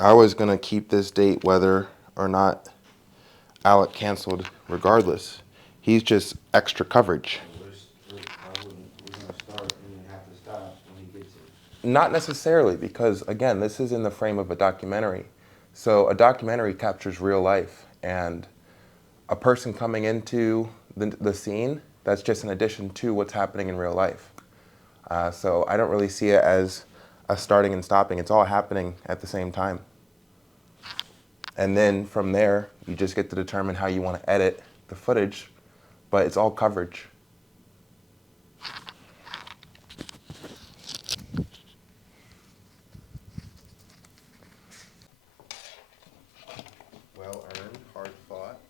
I was going to keep this date whether or not Alec canceled regardless. He's just extra coverage. We're gonna start and then have to stop when he gets here. Not necessarily, because again, this is in the frame of a documentary. So a documentary captures real life, and a person coming into the scene, that's just an addition to what's happening in real life. So I don't really see it as a starting and stopping. It's all happening at the same time. And then from there, you just get to determine how you want to edit the footage, but it's all coverage. Well earned, hard fought.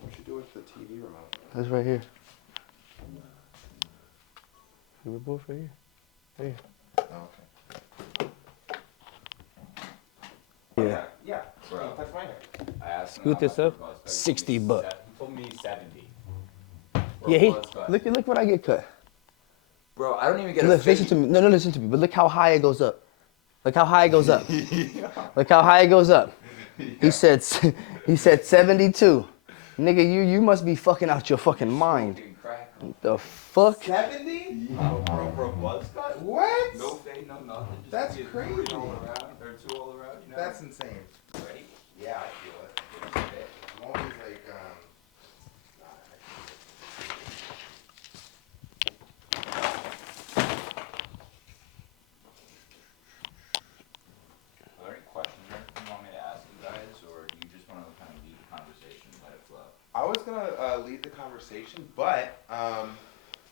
What you do with the TV remote? That's right here. We're both right here. Right here. Oh, okay. Yeah. Yeah. Bro. That's my hair. I asked him You look how this much up? it cost. $60 bucks. He told me 70. Yeah, he Buzz cut. look what I get cut. Bro, I don't even get Look, a listen to me. No, listen to me. But look how high it goes up. Look how high it goes up. Look how high it goes up. He said 72. Nigga, you must be fucking out your fucking mind. The fuck? 70? For a buzz cut? What? No fade, no nothing. Just That's get crazy. 3 all around, or 2 all around, you know? That's insane. Ready? Yeah, I feel it. I'm always like, Are there any questions or anything you want me to ask you guys, or do you just want to kind of lead the conversation and let it flow? I was gonna lead the conversation, but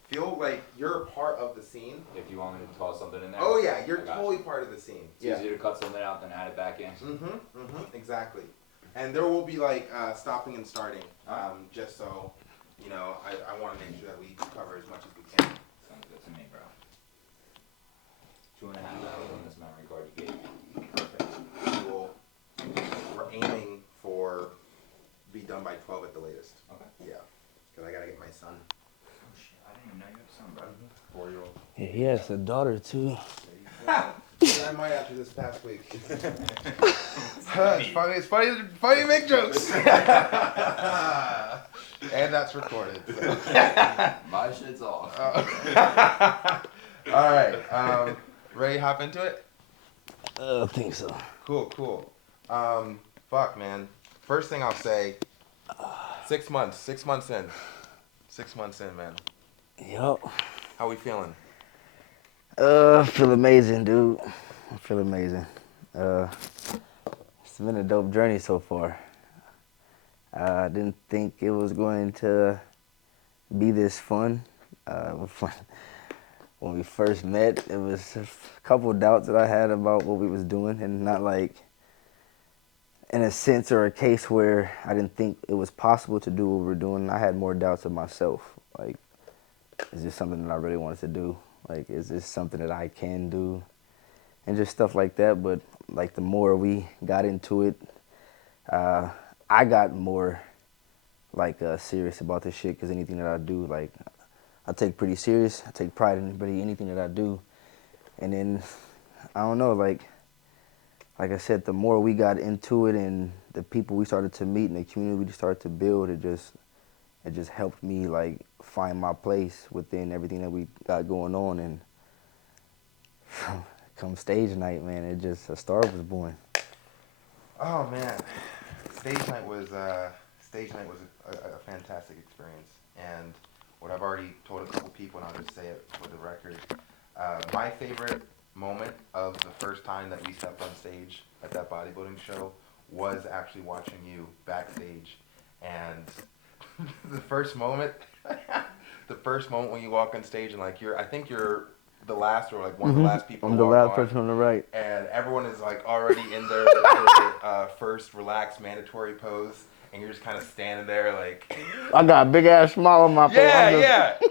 feel like you're a part of the scene. If you want me to toss something in there. Oh yeah, you're I got totally you. part of the scene. It's easier to cut something out than add it back in. Exactly. And there will be like stopping and starting, just so, you know, I want to make sure that we cover as much as we can. Sounds good to me, bro. 2.5 hours on this memory card you gave me. Perfect. We're aiming for be done by 12 at the latest. Okay. Yeah, because I gotta get my son. Oh shit, I didn't even know you had a son, bro. 4-year-old. Yeah, he has a daughter too. I might after this past week. It's funny to make jokes. And that's recorded. So. My shit's off. All right. Ready to hop into it? I think so. Cool. Fuck, man. First thing I'll say, 6 months. 6 months in. 6 months in, man. Yup. How we feeling? I feel amazing, dude. I feel amazing. It's been a dope journey so far. I didn't think it was going to be this fun. When we first met, it was a couple of doubts that I had about what we was doing, and not like in a sense or a case where I didn't think it was possible to do what we're doing. I had more doubts of myself. Like, is this something that I really wanted to do? Like, is this something that I can do? And just stuff like that. But like the more we got into it, I got more like serious about this shit, because anything that I do, like, I take pretty serious. I take pride in anything that I do. And then, I don't know, like I said, the more we got into it and the people we started to meet and the community we started to build, it just helped me like find my place within everything that we got going on. And come stage night, man, a star was born. Oh man, stage night was a fantastic experience, and what I've already told a couple people, and I'll just say it for the record, my favorite moment of the first time that we stepped on stage at that bodybuilding show was actually watching you backstage, and the first moment when you walk on stage and like I think you're the last or like one of the last people. I'm the last person on the right. And everyone is like already in their first relaxed mandatory pose, and you're just kind of standing there like. I got a big ass smile on my face.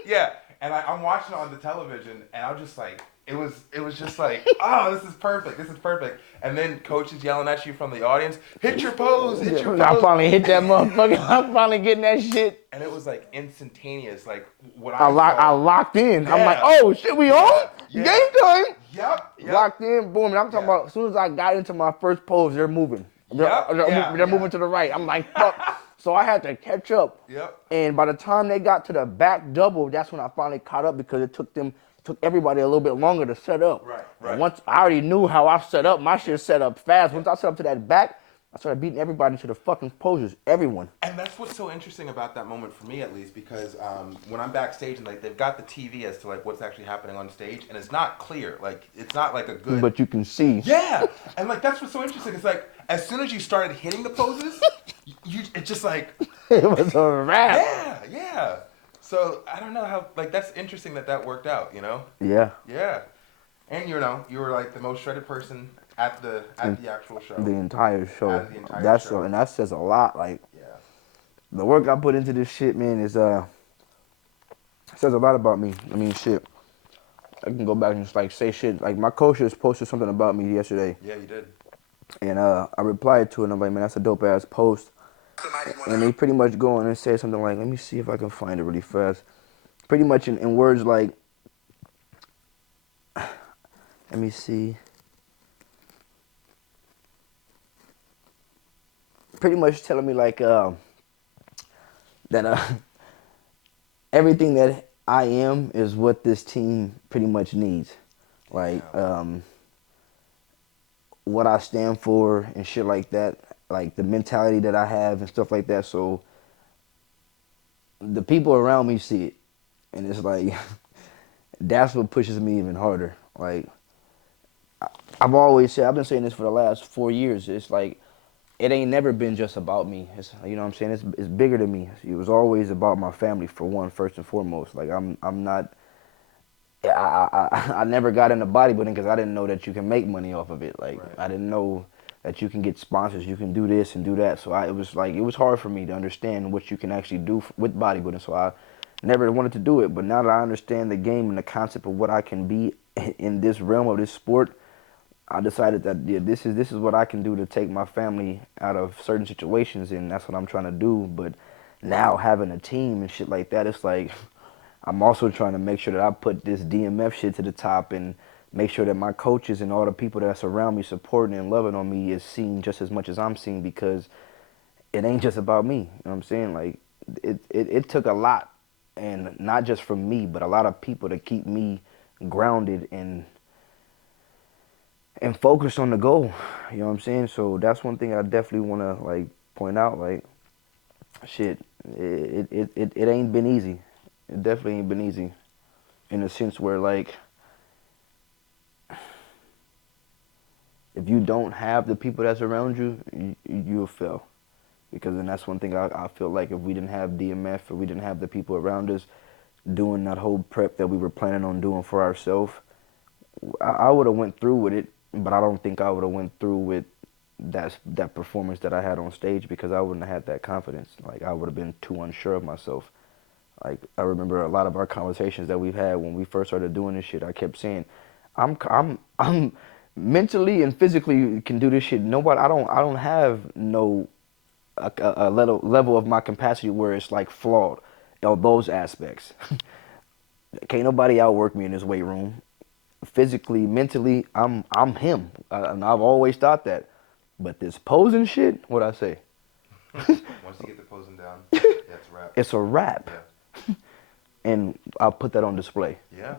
Yeah. And I'm watching it on the television, and I'm just like, it was just like, oh, this is perfect. And then coach is yelling at you from the audience, hit your pose, hit your I pose. finally hit that motherfucker. I'm finally getting that shit. And it was like instantaneous, like what I saw. locked in. I'm like, Yeah. oh shit, we on? Yeah. Game time. Yep. Locked in, boom. And I'm talking Yeah. about as soon as I got into my first pose, they're moving. Yep. They're moving to the right. I'm like, fuck. So I had to catch up. Yep. And by the time they got to the back double, that's when I finally caught up because it took everybody a little bit longer to set up. Right. And once I already knew how I set up, my shit set up fast. Once I set up to that back, I started beating everybody to the fucking poses. Everyone. And that's what's so interesting about that moment for me, at least, because when I'm backstage and like they've got the TV as to like what's actually happening on stage, and it's not clear, like it's not like a good. But you can see. Yeah, and like that's what's so interesting. It's like as soon as you started hitting the poses, it's just like It was a wrap. yeah. So I don't know how like that's interesting that worked out, you know? Yeah. Yeah, and you were like the most shredded person at the actual show. The entire show. As the entire That's show. and that says a lot. Like Yeah. the work I put into this shit, man, is says a lot about me. I mean, shit. I can go back and just like say shit. Like my coach just posted something about me yesterday, Yeah, you did. and I replied to it. And I'm like, man, that's a dope ass post. And they pretty much go on and say something like, let me see if I can find it really fast. Pretty much in words like, let me see. Pretty much telling me like that everything that I am is what this team pretty much needs. Like what I stand for and shit like that. Like the mentality that I have and stuff like that. So the people around me see it. And it's like, that's what pushes me even harder. Like, I've always said, I've been saying this for the last 4 years. It's like, it ain't never been just about me. It's, you know what I'm saying? It's bigger than me. It was always about my family for one, first and foremost. Like I'm not. I never got into bodybuilding because I didn't know that you can make money off of it. Like Right. I didn't know that you can get sponsors, you can do this and do that. So it was hard for me to understand what you can actually do with bodybuilding. So I never wanted to do it. But now that I understand the game and the concept of what I can be in this realm of this sport, I decided that this is what I can do to take my family out of certain situations, and that's what I'm trying to do. But now having a team and shit like that, it's like I'm also trying to make sure that I put this DMF shit to the top and make sure that my coaches and all the people that's around me supporting and loving on me is seen just as much as I'm seen, because it ain't just about me. You know what I'm saying? Like it took a lot, and not just from me, but a lot of people to keep me grounded and focus on the goal. You know what I'm saying? So that's one thing I definitely want to like point out. Like, shit, it ain't been easy. It definitely ain't been easy, in a sense where like, if you don't have the people that's around you, you'll fail. Because then that's one thing I feel like if we didn't have DMF, or we didn't have the people around us doing that whole prep that we were planning on doing for ourselves, I would have went through with it. But I don't think I would have went through with that performance that I had on stage, because I wouldn't have had that confidence. Like I would have been too unsure of myself. Like I remember a lot of our conversations that we've had when we first started doing this shit. I kept saying, I'm mentally and physically can do this shit. Nobody, I don't have no a level of my capacity where it's like flawed. Those aspects. Can't nobody outwork me in this weight room. Physically, mentally, I'm him, and I've always thought that. But this posing shit, what I say? Once you get the posing down, that's a wrap. It's a wrap. Yeah. And I'll put that on display. Yeah.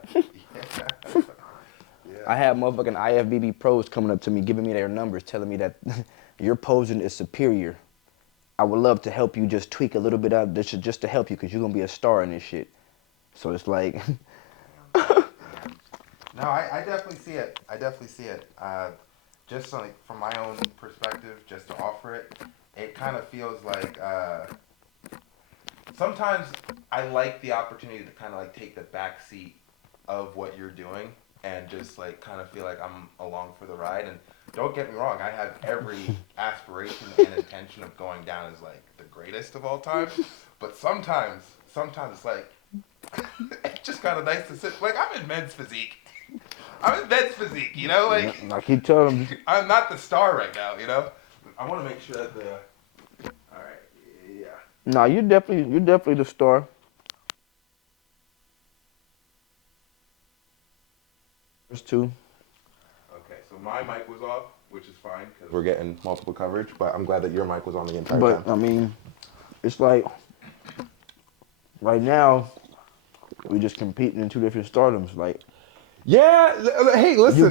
I have motherfucking IFBB pros coming up to me, giving me their numbers, telling me that your posing is superior. I would love to help you just tweak a little bit out just to help you, because you're going to be a star in this shit. So it's like... No, I definitely see it. Just like from my own perspective, just to offer it, it kind of feels like sometimes I like the opportunity to kind of like take the back seat of what you're doing and just like kind of feel like I'm along for the ride. And don't get me wrong, I have every aspiration and intention of going down as like the greatest of all time. But sometimes it's like just kind of nice to sit. Like, I'm in men's physique. I'm in men's physique, you know? Like, I keep telling them. I'm not the star right now, you know? I want to make sure that the... All right, yeah. No, you're definitely the star. There's two. Okay, so my mic was off, which is fine because we're getting multiple coverage, but I'm glad that your mic was on the entire But time. I mean, it's like right now we just competing in two different stardoms. Like Yeah, hey, listen. you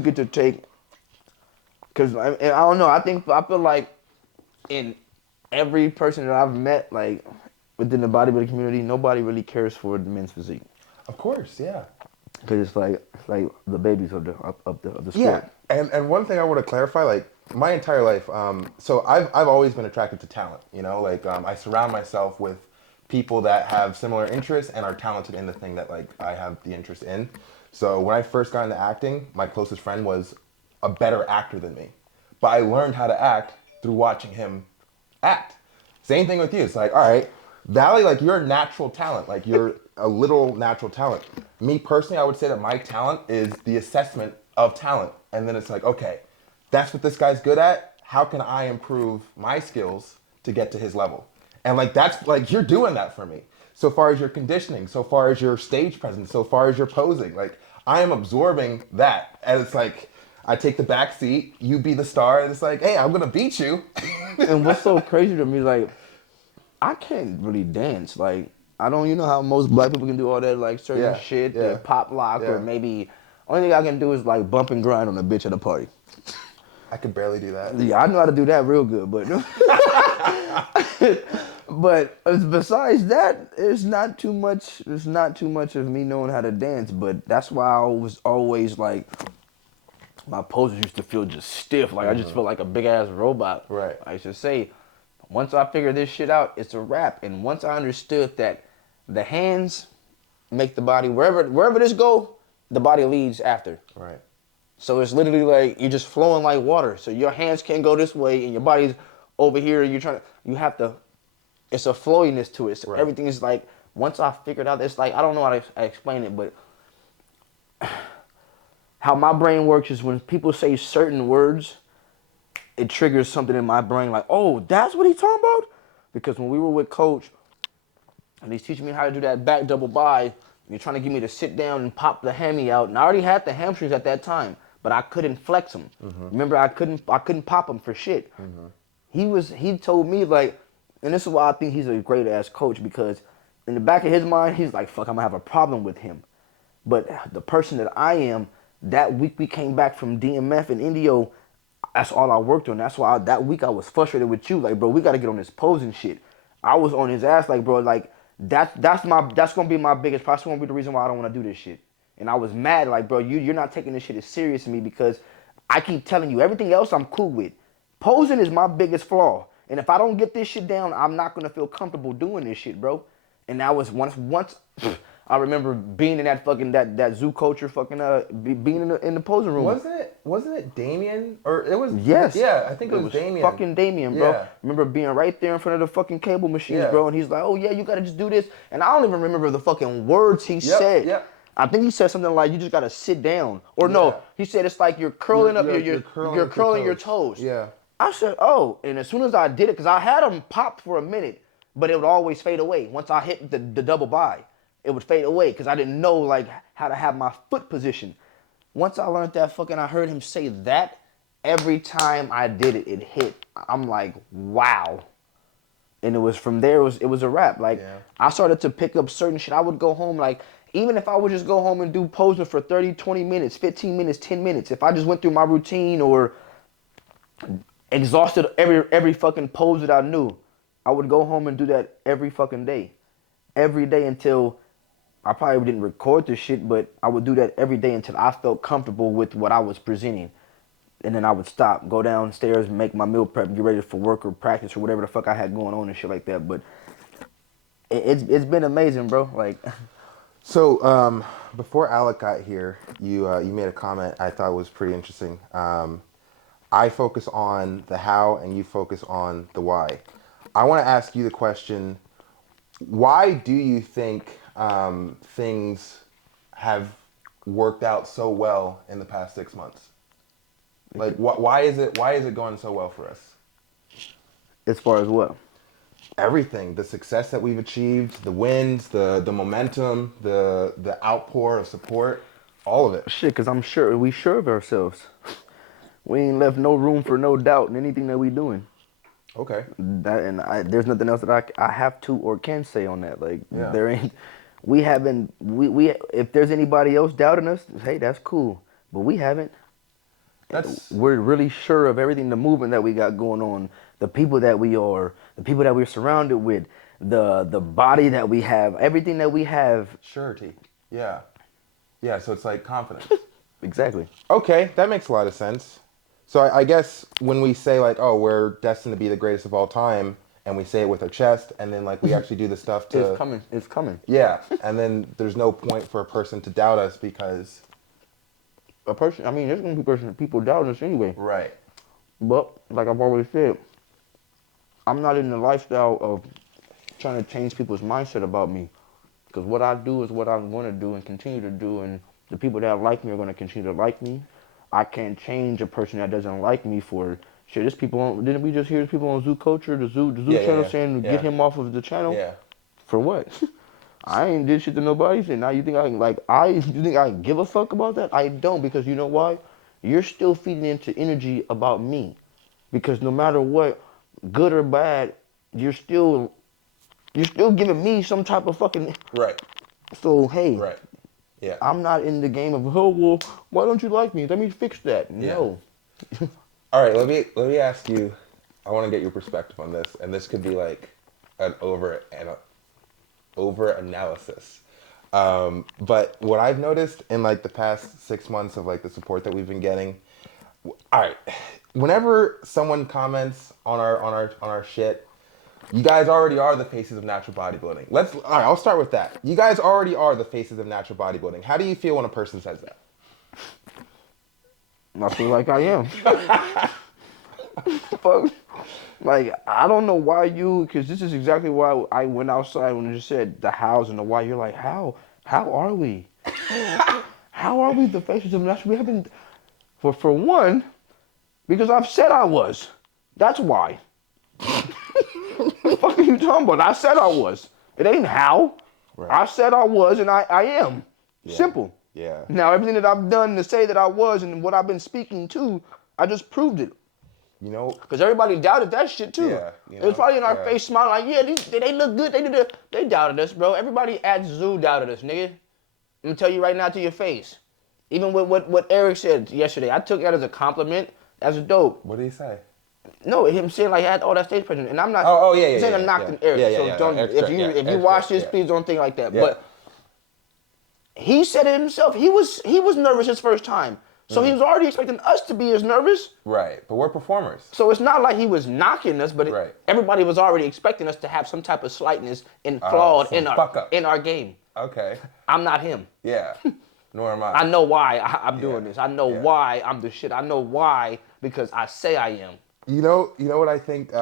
get to take, because I don't know. I feel like in every person that I've met, like within the bodybuilding community, nobody really cares for the men's physique. Of course, yeah. Because it's like the babies of the sport. Yeah, and one thing I want to clarify, like my entire life, so I've always been attracted to talent. You know, like I surround myself with people that have similar interests and are talented in the thing that like I have the interest in. So when I first got into acting, my closest friend was a better actor than me, but I learned how to act through watching him act. Same thing with you. It's like, all right, Valley, like you're a natural talent. Like you're a literal natural talent. Me personally, I would say that my talent is the assessment of talent. And then it's like, okay, that's what this guy's good at. How can I improve my skills to get to his level? And like, that's like, you're doing that for me. So far as your conditioning, so far as your stage presence, so far as your posing, like I am absorbing that. And it's like, I take the back seat, you be the star, and it's like, hey, I'm gonna beat you. And what's so crazy to me, like, I can't really dance. Like, I don't, you know how most black people can do all that, like, certain Yeah, shit, yeah, the pop lock, yeah. or maybe, only thing I can do is, like, bump and grind on a bitch at a party. I could barely do that. Yeah, I know how to do that real good, but... But besides that, it's not too much of me knowing how to dance, but that's why I was always, like... My poses used to feel just stiff. Like, I just felt like a big-ass robot. Right. I used to say, once I figured this shit out, it's a wrap. And once I understood that the hands make the body, wherever this go, the body leads after. Right. So it's literally like you're just flowing like water. So your hands can't go this way and your body's over here and you have to, it's a flowiness to it. So Right. everything is like, once I figured out, it's like, I don't know how to explain it, but how my brain works is when people say certain words, it triggers something in my brain like, oh, that's what he's talking about? Because when we were with Coach, and he's teaching me how to do that back double by, you're trying to get me to sit down and pop the hammy out, and I already had the hamstrings at that time, but I couldn't flex them. Remember, I couldn't pop them for shit. He told me, like, and this is why I think he's a great ass coach, because in the back of his mind, he's like, fuck, I'm gonna have a problem with him. But the person that I am, that week we came back from DMF in Indio, that's all I worked on. That's why that week I was frustrated with you. Like, bro, we got to get on this posing shit. I was on his ass, like, bro, like, that's gonna be my biggest problem. That's gonna be the reason why I don't want to do this shit. And I was mad, like, bro, you're not taking this shit as serious to me, because I keep telling you everything else I'm cool with. Posing is my biggest flaw. And if I don't get this shit down, I'm not gonna feel comfortable doing this shit, bro. And that was once I remember being in that fucking that zoo culture fucking being in the posing room. Wasn't it Damien? Or it was Yes. Yeah, I think it was Damien. Fucking Damien, bro. Yeah. Remember being right there in front of the fucking cable machines, Yeah. bro, and he's like, "Oh yeah, you gotta just do this." And I don't even remember the fucking words he said. Yep. I think he said something like, "You just gotta sit down," or no, Yeah. he said it's like you're curling You're you're curling your toes. Yeah. I said, "Oh," and as soon as I did it, because I had them pop for a minute, but it would always fade away once I hit the double by. It would fade away because I didn't know like how to have my foot position. Once I learned that I heard him say that, every time I did it, it hit. I'm like, wow. And it was from there, it was a wrap. Like, Yeah. I started to pick up certain shit. I would go home, like, even if I would just go home and do posing for 30, 20 minutes, 15 minutes, 10 minutes, if I just went through my routine or exhausted every fucking pose that I knew, I would go home and do that every fucking day. Every day until I probably didn't record this shit, but I would do that every day until I felt comfortable with what I was presenting. And then I would stop, go downstairs, make my meal prep, get ready for work or practice or whatever the fuck I had going on and shit like that. But it's been amazing, bro. Like, So before Alec got here, you made a comment I thought was pretty interesting. I focus on the how and you focus on the why. I want to ask you the question, why do you think things have worked out so well in the past 6 months? Like, why is it going so well for us? As far as what? Everything, the success that we've achieved, the wins, the momentum, the outpour of support, all of it. Shit, because I'm sure we sure of ourselves. We ain't left no room for no doubt in anything that we doing. Okay. There's nothing else that I have to or can say on that. Like Yeah. there ain't, we haven't, we if there's anybody else doubting us, hey, that's cool. But we haven't. We're really sure of everything, the movement that we got going on, the people that we are, the people that we're surrounded with, the body that we have, everything that we have. Surety. Yeah. Yeah, so it's like confidence. Exactly. Okay, that makes a lot of sense. So I guess when we say like, oh, we're destined to be the greatest of all time, and we say it with our chest, and then like we actually do the stuff to... It's coming. It's coming. Yeah, and then there's no point for a person to doubt us because... A person, I mean, there's going to be people doubting us anyway. Right. But, like I've always said, I'm not in the lifestyle of trying to change people's mindset about me. Because what I do is what I'm going to do and continue to do, and the people that like me are going to continue to like me. I can't change a person that doesn't like me for shit. There's people on, didn't we just hear there's people on Zoo Culture, the Zoo channel saying get him off of the channel? Yeah. For what? I ain't did shit to nobody. And now you think I can give a fuck about that? I don't, because you know why? You're still feeding into energy about me. Because no matter what, good or bad, you're still giving me some type of fucking... Right. So, hey, Right. Yeah. I'm not in the game of, oh, well, why don't you like me? Let me fix that. No. All right, let me ask you, I want to get your perspective on this, and this could be like an over analysis. But what I've noticed in like the past 6 months of like the support that we've been getting, all right, whenever someone comments on our shit, you guys already are the faces of natural bodybuilding. All right, I'll start with that. You guys already are the faces of natural bodybuilding. How do you feel when a person says that? I feel like I am. Fuck. Like, I don't know why because this is exactly why I went outside when you said the hows and the why. You're like, how? How are we? How are we the faces of natural? We haven't, for one, because I've said I was. That's why. What the fuck are you talking about? I said I was. It ain't how. Right. I said I was, and I am. Yeah. Simple. Yeah. Now, everything that I've done to say that I was and what I've been speaking to, I just proved it. You know? Because everybody doubted that shit, too. Yeah. You know? It was probably in our face smiling like, yeah, they look good. They doubted us, bro. Everybody at Zoo doubted us, nigga. I'm going to tell you right now to your face. Even with what Eric said yesterday, I took that as a compliment. That's dope. What did he say? No, him saying like I had all that stage presence, and I'm not saying I'm knocking Eric. Yeah, don't if you watch this, please don't think like that. Yeah. But he said it himself. He was nervous his first time, so he was already expecting us to be as nervous. Right, but we're performers. So it's not like he was knocking us, but everybody was already expecting us to have some type of slightness and flawed in our game. Okay. I'm not him. Yeah. Nor am I. I know why I'm doing this. I know why I'm the shit. I know why, because I say I am. You know what I think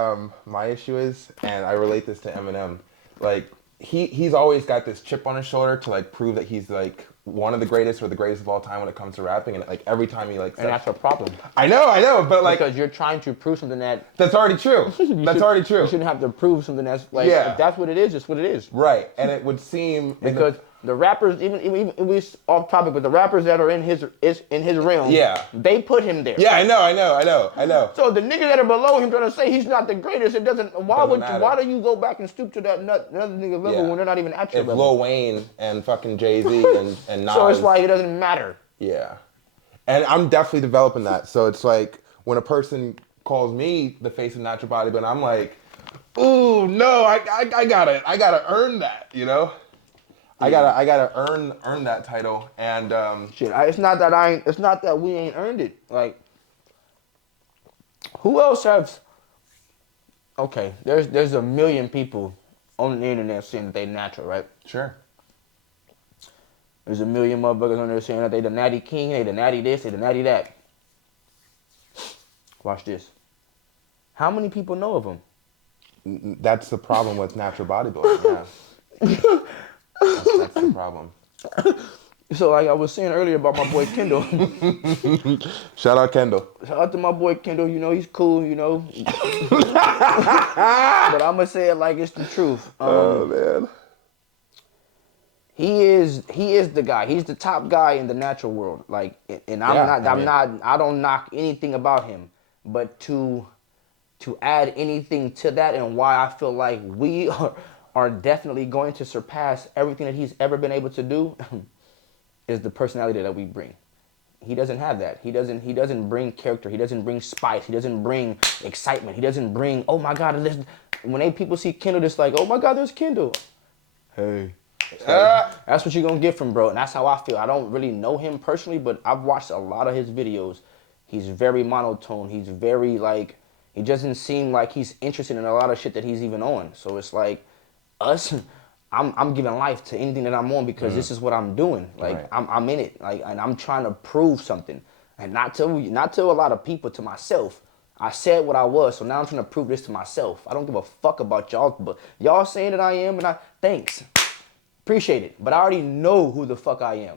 my issue is, and I relate this to Eminem. Like he's always got this chip on his shoulder to like prove that he's like one of the greatest or the greatest of all time when it comes to rapping, and like every time he like. And that's a problem. I know, but like because you're trying to prove something that's already true. Already true. You shouldn't have to prove something that's like if that's what it is. It's what it is. Right, and it would seem because. The rappers, even we off topic, but the rappers that are in his realm, they put him there. Yeah, I know. So the niggas that are below him trying to say he's not the greatest, it doesn't. Why do you go back and stoop to that another nigga level when they're not even at your level? Lil Wayne and fucking Jay-Z and Nas. So it's like it doesn't matter. Yeah, and I'm definitely developing that. So it's like when a person calls me the face of natural bodybuilding, I'm like, ooh, no, I gotta earn that, you know. I gotta earn that title, and it's not that we ain't earned it. Like, who else has? Okay, there's a million people on the internet saying that they natural, right? Sure. There's a million motherfuckers on there saying that they the natty king, they the natty this, they the natty that. Watch this. How many people know of them? That's the problem with natural bodybuilding. Yeah. That's the problem. So like I was saying earlier about my boy Kendall. Shout out Kendall. Shout out to my boy Kendall. You know he's cool. You know, but I'm gonna say it like it's the truth. Oh man. He is the guy. He's the top guy in the natural world. Like, and I don't knock anything about him, but to add anything to that and why I feel like we are definitely going to surpass everything that he's ever been able to do is the personality that we bring. He doesn't have that. He doesn't bring character. He doesn't bring spice. He doesn't bring excitement. He doesn't bring, oh my God, when people see Kendall, it's like, oh my God, there's Kendall. Hey. That's what you're going to get from bro. And that's how I feel. I don't really know him personally, but I've watched a lot of his videos. He's very monotone. He's very like, he doesn't seem like he's interested in a lot of shit that he's even on. So it's like us, I'm giving life to anything that I'm on because this is what I'm doing. Like Right. I'm in it. Like, and I'm trying to prove something. And not to a lot of people, to myself. I said what I was, so now I'm trying to prove this to myself. I don't give a fuck about y'all, but y'all saying that I am, and thanks. Appreciate it. But I already know who the fuck I am.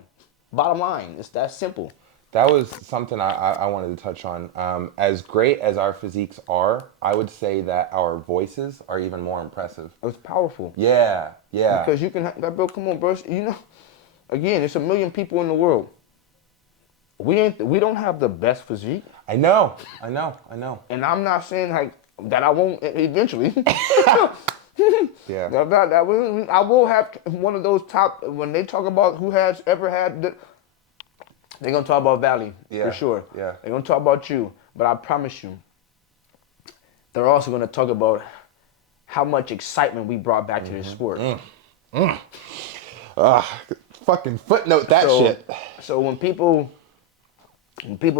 Bottom line, it's that simple. That was something I wanted to touch on. As great as our physiques are, I would say that our voices are even more impressive. It's powerful. Yeah. Because you can, that bro, come on, bro. You know, again, it's 1 million people in the world. We don't have the best physique. I know. And I'm not saying like that I won't eventually. Yeah. I will have one of those top, when they talk about who has ever had, they're going to talk about Valley, for sure. Yeah. They're going to talk about you, but I promise you, they're also going to talk about how much excitement we brought back to this sport. Fucking footnote that shit. So when people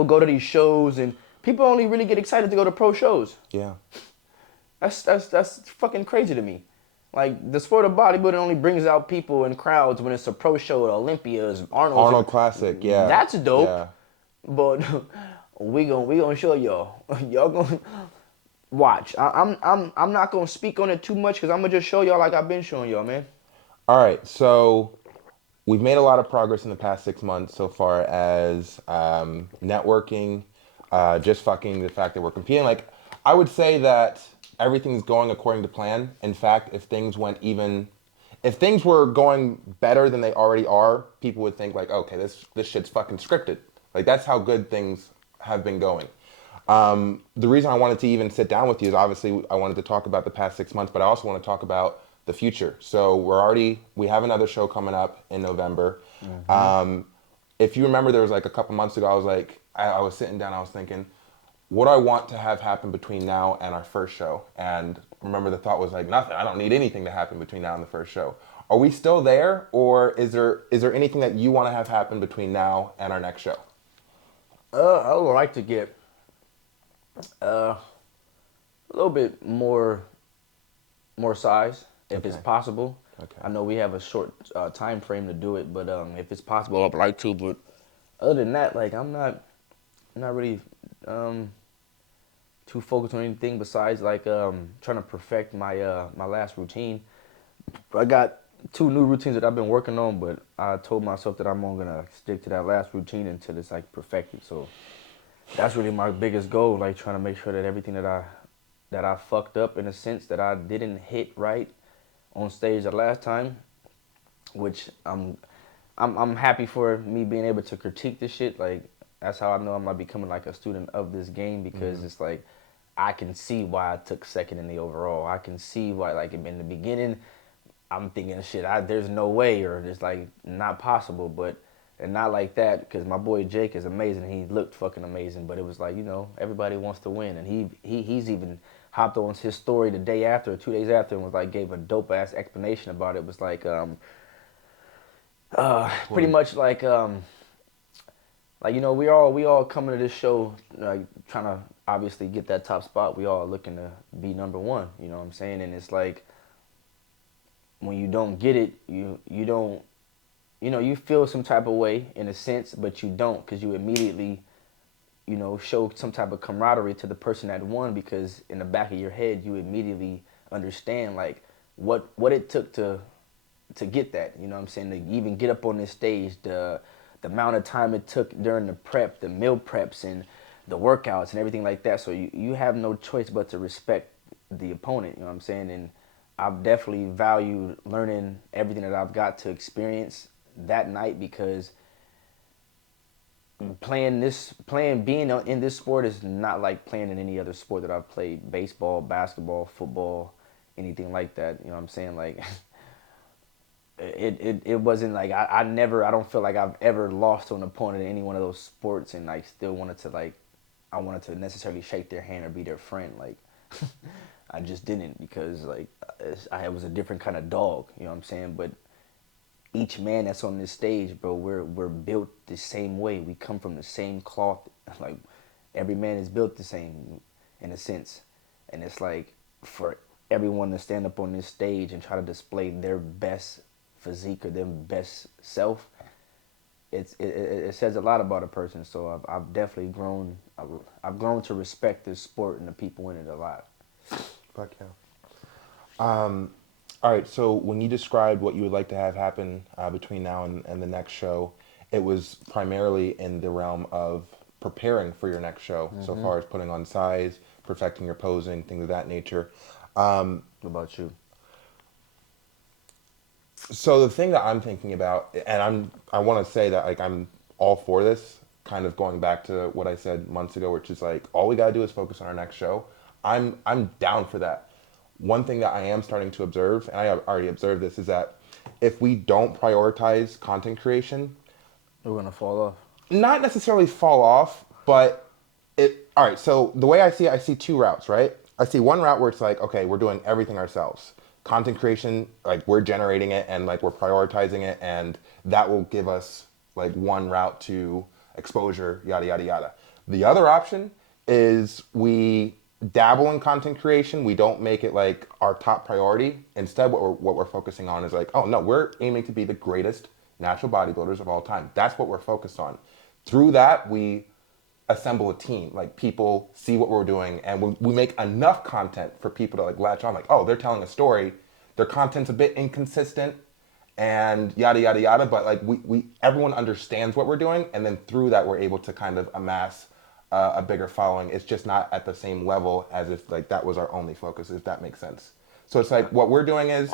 go to these shows, and people only really get excited to go to pro shows. Yeah. That's fucking crazy to me. Like, the sport of bodybuilding only brings out people in crowds when it's a pro show at Olympia's, Arnold Classic, yeah. That's dope. Yeah. But we gonna show y'all. Y'all gonna watch. I'm not gonna speak on it too much because I'm gonna just show y'all like I've been showing y'all, man. All right, so we've made a lot of progress in the past 6 months so far as networking, just fucking the fact that we're competing. Like, I would say that everything's going according to plan. In fact, if things were going better than they already are, people would think like, okay, this shit's fucking scripted. Like, that's how good things have been going. The reason I wanted to even sit down with you is obviously I wanted to talk about the past 6 months, but I also want to talk about the future. So we have another show coming up in November. If you remember, there was like a couple months ago, I was sitting down, I was thinking, what do I want to have happen between now and our first show? And remember, the thought was like, nothing. I don't need anything to happen between now and the first show. Are we still there, or is there anything that you want to have happen between now and our next show? I would like to get a little bit more size, if it's possible. Okay. I know we have a short time frame to do it, but if it's possible, I'd like to. But other than that, like, I'm not really too focused on anything besides like trying to perfect my my last routine. I got 2 new routines that I've been working on, but I told myself that I'm only gonna stick to that last routine until it's like perfected. So that's really my biggest goal, like trying to make sure that everything that I fucked up in a sense that I didn't hit right on stage the last time, which I'm happy for me being able to critique this shit. Like, that's how I know I'm not becoming like a student of this game, because it's like I can see why I took second in the overall. I can see why, like, in the beginning, I'm thinking shit, there's no way, or it's like not possible, and not like that, because my boy Jake is amazing. He looked fucking amazing, but it was like, you know, everybody wants to win, and he's even hopped on his story the day after, or 2 days after, and was like, gave a dope ass explanation about it. It was like pretty much like you know, we all coming to this show trying to obviously get that top spot. We all looking to be number 1, you know what I'm saying? And it's like, when you don't get it, you don't, you know, you feel some type of way in a sense, but you don't, because you immediately, you know, show some type of camaraderie to the person that won, because in the back of your head, you immediately understand like what it took to to get that. You know what I'm saying? To even get up on this stage, the amount of time it took during the prep, the meal preps, and the workouts and everything like that. So you have no choice but to respect the opponent. You know what I'm saying? And I've definitely valued learning everything that I've got to experience that night, because being in this sport is not like playing in any other sport that I've played. Baseball, basketball, football, anything like that. You know what I'm saying? Like, it wasn't like I don't feel like I've ever lost to an opponent in any one of those sports and like still wanted to like, I wanted to necessarily shake their hand or be their friend. Like, I just didn't, because like I was a different kind of dog. You know what I'm saying? But each man that's on this stage, bro, we're built the same way. We come from the same cloth. Like, every man is built the same in a sense. And it's like, for everyone to stand up on this stage and try to display their best physique or their best self, it says a lot about a person. So I've definitely grown. I've grown to respect this sport and the people in it a lot. Fuck yeah. All right, so when you described what you would like to have happen between now and the next show, it was primarily in the realm of preparing for your next show, so far as putting on size, perfecting your posing, things of that nature. What about you? So the thing that I'm thinking about, and I want to say that like I'm all for this, kind of going back to what I said months ago, which is like all we gotta do is focus on our next show. I'm down for that. One thing that I am starting to observe, and I have already observed this, is that if we don't prioritize content creation, We're gonna fall off. not necessarily fall off, but all right, so the way I see two routes, right? I see one route where it's like, okay, we're doing everything ourselves. Content creation, like we're generating it and like we're prioritizing it, and that will give us like one route to exposure, yada, yada, yada. The other option is we dabble in content creation. We don't make it like our top priority. Instead, what we're focusing on is like, oh no, we're aiming to be the greatest natural bodybuilders of all time. That's what we're focused on. Through that, we assemble a team. Like, people see what we're doing, and we make enough content for people to like latch on. Like, oh, they're telling a story. Their content's a bit inconsistent, and yada yada yada. But like we everyone understands what we're doing, and then through that, we're able to kind of amass a bigger following. It's just not at the same level as if like that was our only focus. If that makes sense. So it's like what we're doing is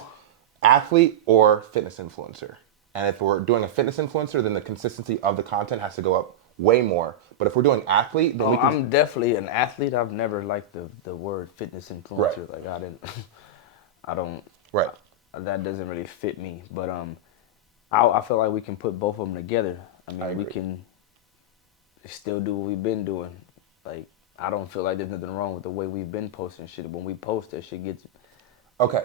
athlete or fitness influencer. And if we're doing a fitness influencer, then the consistency of the content has to go up way more. But if we're doing athlete, then we can. I'm definitely an athlete. I've never liked the word fitness influencer. Right. Like, I don't. Right. That doesn't really fit me. But I feel like we can put both of them together. I mean, we agree. can still do what we've been doing. Like, I don't feel like there's nothing wrong with the way we've been posting shit. When we post, that shit gets. Okay,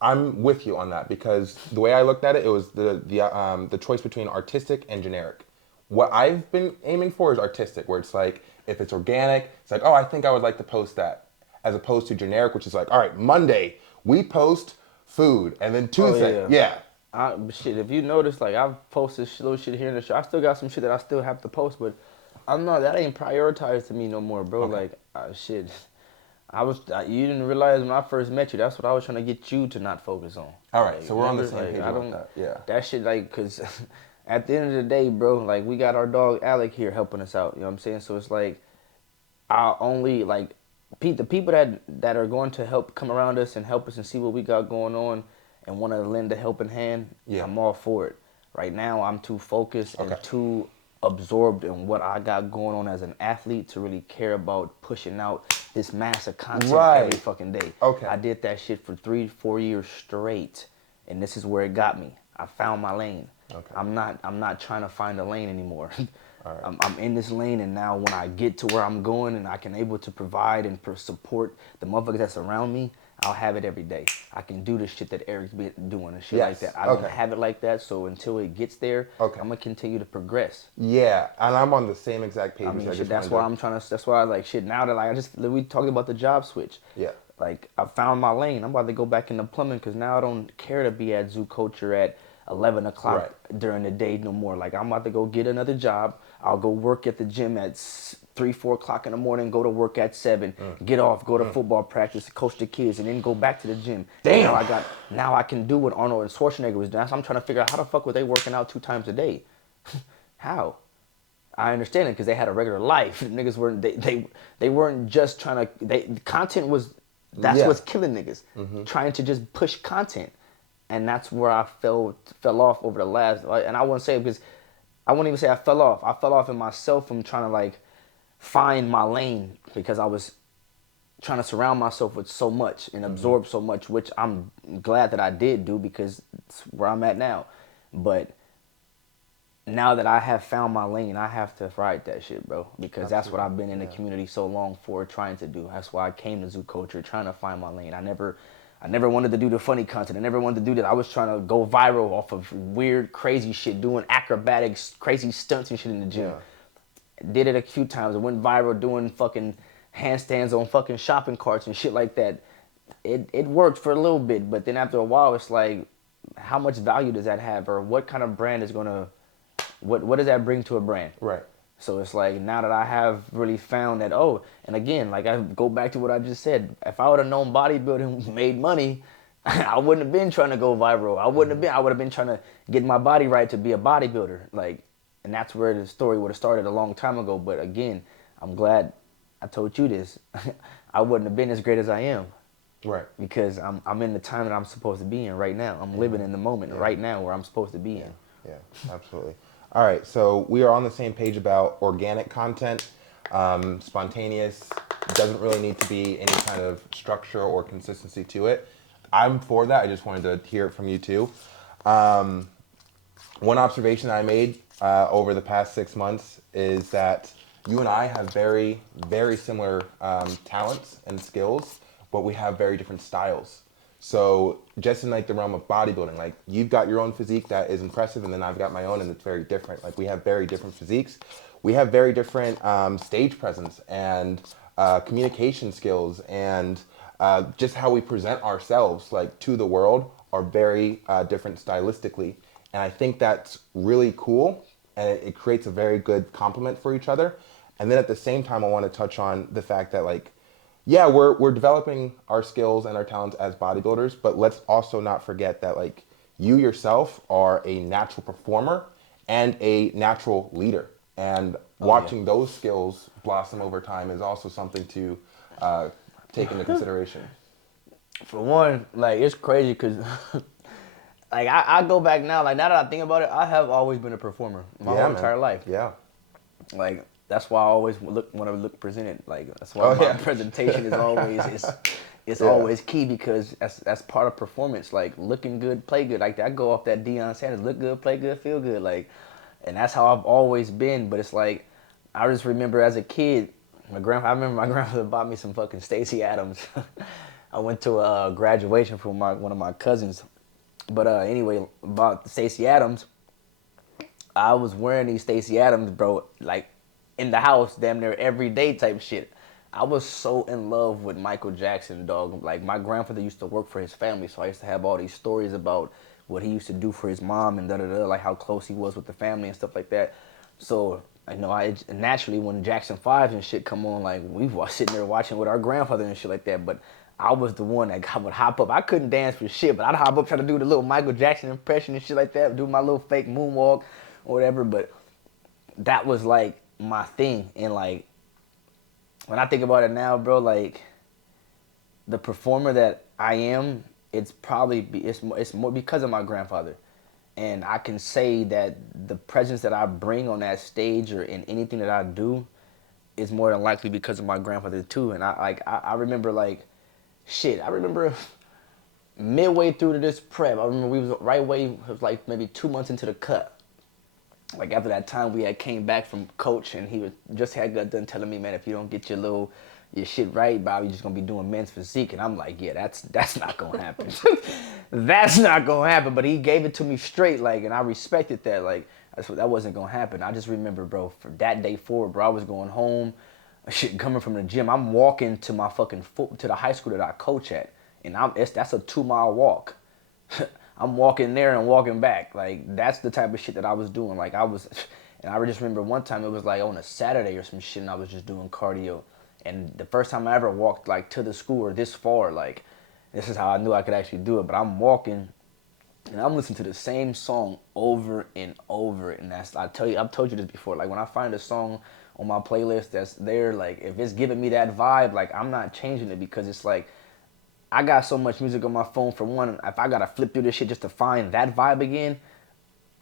I'm with you on that, because the way I looked at it, it was the choice between artistic and generic. What I've been aiming for is artistic, where it's like, if it's organic, it's like, oh, I think I would like to post that, as opposed to generic, which is like, all right, Monday we post food, and then Tuesday, yeah. Shit, if you notice, like, I've posted little shit here in the show. I still got some shit that I still have to post, but I'm not. That ain't prioritized to me no more, bro. Okay. Like, shit. You didn't realize when I first met you. That's what I was trying to get you to not focus on. All right, Like, so we're on the remember? same page I about don't. that. Yeah. That shit, like, cause at the end of the day, bro, like, we got our dog Alec here helping us out. You know what I'm saying? So it's like, I only like the people that are going to help come around us and help us and see what we got going on and want to lend a helping hand. Yeah. I'm all for it. Right now, I'm too focused and Okay. too absorbed in what I got going on as an athlete to really care about pushing out this massive content Right. every fucking day. Okay. I did that shit for 3-4 years straight, and this is where it got me. I found my lane. Okay. I'm not trying to find a lane anymore. All right. I'm in this lane, and now when I get to where I'm going and I can able to provide and support the motherfuckers that's around me, I'll have it every day. I can do the shit that Eric's been doing and shit like Yes. that. I don't Okay. have it like that, so until it gets there, Okay. I'm gonna continue to progress. Yeah, and I'm on the same exact page. I mean, as shit, just that's wanted why to- I'm trying to. That's why I like shit now that like we talked about the job switch. Yeah. Like, I found my lane. I'm about to go back into plumbing because now I don't care to be at Zoo Culture at 11 o'clock during the day no more. Like, I'm about to go get another job. I'll go work at the gym at 3, 4 o'clock in the morning, go to work at 7, get off, go to football practice, coach the kids, and then go back to the gym. Damn. Now I can do what Arnold and Schwarzenegger was doing. So I'm trying to figure out how the fuck were they working out 2 times a day? How? I understand it because they had a regular life. Niggas weren't they weren't just trying to content was that's what's killing niggas. Trying to just push content. And that's where I fell off over the last, and I wouldn't say it because I wouldn't even say I fell off. I fell off in myself from trying to like find my lane because I was trying to surround myself with so much and absorb so much, which I'm glad that I did do because it's where I'm at now. But now that I have found my lane, I have to ride that shit, bro, because that's what I've been in the community so long for trying to do. That's why I came to Zoo Culture, trying to find my lane. I never wanted to do the funny content. I never wanted to do that. I was trying to go viral off of weird, crazy shit, doing acrobatics, crazy stunts and shit in the gym. Did it a few times. I went viral doing fucking handstands on fucking shopping carts and shit like that. It worked for a little bit, but then after a while, it's like, how much value does that have? Or what kind of brand is gonna, what does that bring to a brand? Right. So it's like, now that I have really found that, and again, like I go back to what I just said, if I would have known bodybuilding made money, I wouldn't have been trying to go viral. I would have been trying to get my body right to be a bodybuilder. Like, and that's where the story would have started a long time ago. But again, I'm glad I told you this. I wouldn't have been as great as I am. Right. Because I'm in the time that I'm supposed to be in right now. I'm living in the moment right now where I'm supposed to be in. Yeah, absolutely. All right, so we are on the same page about organic content, spontaneous, doesn't really need to be any kind of structure or consistency to it. I'm for that. I just wanted to hear it from you too. One observation I made over the past 6 months is that you and I have very, very similar talents and skills, but we have very different styles. So just in like the realm of bodybuilding, like you've got your own physique that is impressive, and then I've got my own, and it's very different. Like we have very different physiques. We have very different stage presence and communication skills, and just how we present ourselves like to the world are very different stylistically. And I think that's really cool, and it creates a very good complement for each other. And then at the same time, I want to touch on the fact that like, yeah, we're developing our skills and our talents as bodybuilders, but let's also not forget that like you yourself are a natural performer and a natural leader. And watching those skills blossom over time is also something to take into consideration. For one, like it's crazy because like I go back now, like now that I think about it, I have always been a performer my whole entire life. Yeah. Like that's why I always want to look presented. Like that's why my presentation is always it's always key because that's part of performance. Like looking good, play good. Like I go off that Deion Sanders, look good, play good, feel good. Like, and that's how I've always been. But it's like I just remember as a kid, I remember my grandfather bought me some fucking Stacey Adams. I went to a graduation from one of my cousins. But anyway, about Stacey Adams, I was wearing these Stacey Adams, bro, like in the house damn near every day type shit. I was so in love with Michael Jackson, dog. Like my grandfather used to work for his family, so I used to have all these stories about what he used to do for his mom and da-da-da, like how close he was with the family and stuff like that. So, I know I naturally when Jackson 5s and shit come on, like we was sitting there watching with our grandfather and shit like that, but I was the one that would hop up. I couldn't dance for shit, but I'd hop up try to do the little Michael Jackson impression and shit like that, do my little fake moonwalk or whatever, but that was like my thing. And like when I think about it now, bro, like the performer that I am, it's more because of my grandfather. And I can say that the presence that I bring on that stage or in anything that I do is more than likely because of my grandfather too. And I remember like shit. I remember midway through to this prep, I remember we was it was like maybe 2 months into the cut. Like after that time we had came back from coach and he got done telling me, man, if you don't get your shit right, Bob, you're just gonna be doing men's physique. And I'm like, yeah, that's not gonna happen. That's not gonna happen. But he gave it to me straight, like, and I respected that. Like that wasn't gonna happen. I just remember, bro, for that day forward, bro, I was going home, shit, coming from the gym. I'm walking to my fucking to the high school that I coach at, and that's a 2-mile walk. I'm walking there and walking back. Like that's the type of shit that I was doing. Like And I just remember one time it was like on a Saturday or some shit, and I was just doing cardio. And the first time I ever walked like to the school or this far, like this is how I knew I could actually do it. But I'm walking and I'm listening to the same song over and over. And that's, I've told you this before. Like when I find a song on my playlist that's there, like if it's giving me that vibe, like I'm not changing it, because it's like I got so much music on my phone for one. If I gotta flip through this shit just to find that vibe again,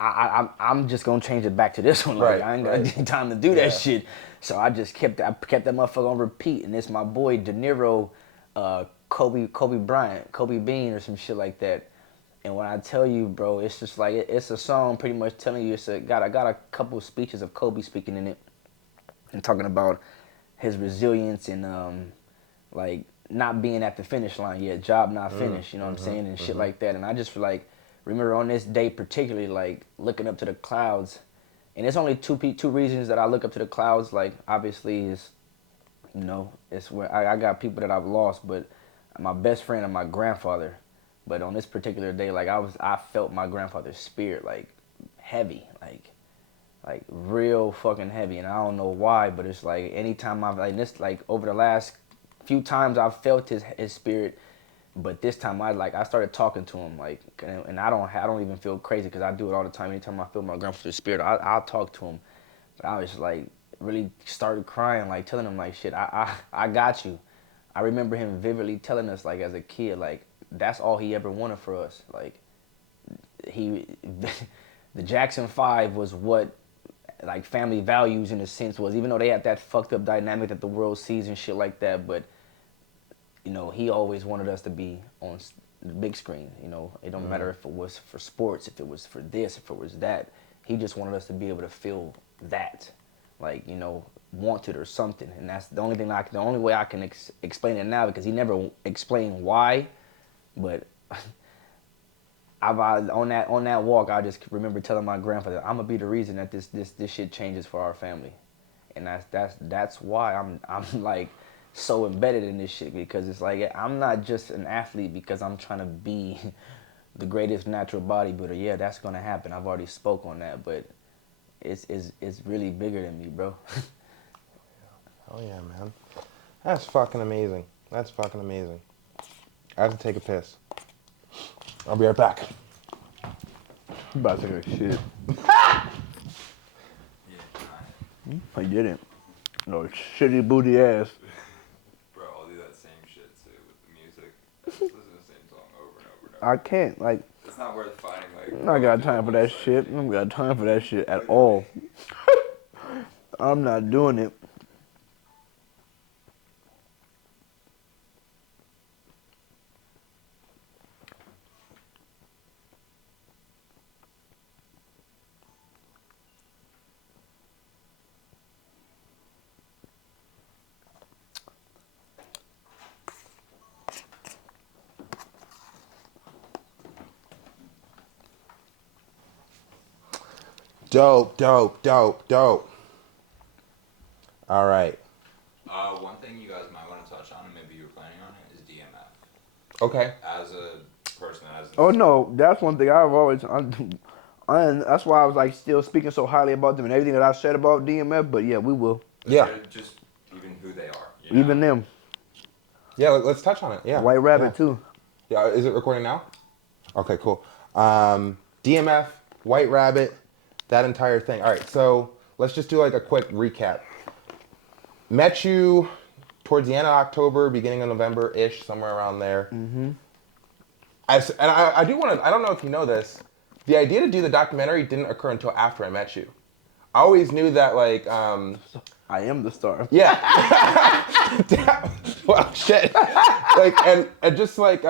I'm just gonna change it back to this one. Like Right, I ain't right. got time to do Yeah. that shit. So I just kept that motherfucker on repeat. And it's my boy De Niro, Kobe Bryant, Kobe Bean or some shit like that. And when I tell you, bro, it's just like it's a song pretty much telling you I got a couple of speeches of Kobe speaking in it and talking about his resilience and like not being at the finish line yet, job not finished, you know what I'm saying, and shit like that. And I just like remember on this day particularly like looking up to the clouds, and it's only two reasons that I look up to the clouds. Like obviously is, you know, it's where I got people that I've lost, but my best friend and my grandfather. But on this particular day, like I felt my grandfather's spirit like heavy, like real fucking heavy, and I don't know why, but it's like anytime I've like this, like over the last few times I've felt his spirit, but this time I started talking to him, like, and I don't even feel crazy because I do it all the time. Anytime I feel my grandfather's spirit, I'll talk to him. But I was like really started crying, like telling him like shit, I got you. I remember him vividly telling us like as a kid, like that's all he ever wanted for us, like he the Jackson 5 was what like family values in a sense was, even though they had that fucked up dynamic that the world sees and shit like that, but you know he always wanted us to be on the big screen. You know, it don't matter if it was for sports, if it was for this, if it was that. He just wanted us to be able to feel that, like, you know, wanted or something. And that's the only thing the only way I can explain it now, because he never explained why, but on that walk, I just remember telling my grandfather, "I'm gonna be the reason that this shit changes for our family," and that's why I'm like so embedded in this shit, because it's like I'm not just an athlete because I'm trying to be the greatest natural bodybuilder. Yeah, that's gonna happen. I've already spoke on that, but it's really bigger than me, bro. Oh yeah, man. That's fucking amazing. That's fucking amazing. I have to take a piss. I'll be right back. You about to take a shit. Yeah, I get it. No shitty booty ass. bro, I'll do that same shit too with the music. I just listen to the same song over and over and over. I can't, like, It's not worth fighting. Like, I got time for that like, shit. I don't got time for that shit at all. I'm not doing it. Dope, dope, dope, dope. All right. One thing you guys might want to touch on, and maybe you were planning on it, is DMF. Okay. As a person, as Oh no, that's one thing I've always. And that's why I was like still speaking so highly about them and everything that I said about DMF. But yeah, we will. Yeah. just even who they are. Even them. Yeah, let's touch on it. Yeah. White Rabbit yeah. too. Yeah, is it recording now? Okay, cool. DMF, White Rabbit, that entire thing. All right, so let's just do like a quick recap. Met you towards the end of October, beginning of November-ish, somewhere around there. Mm-hmm. I do want to, I don't know if you know this, the idea to do the documentary didn't occur until after I met you. I always knew that, like, I am the star. yeah. Well, shit. Like, and just like,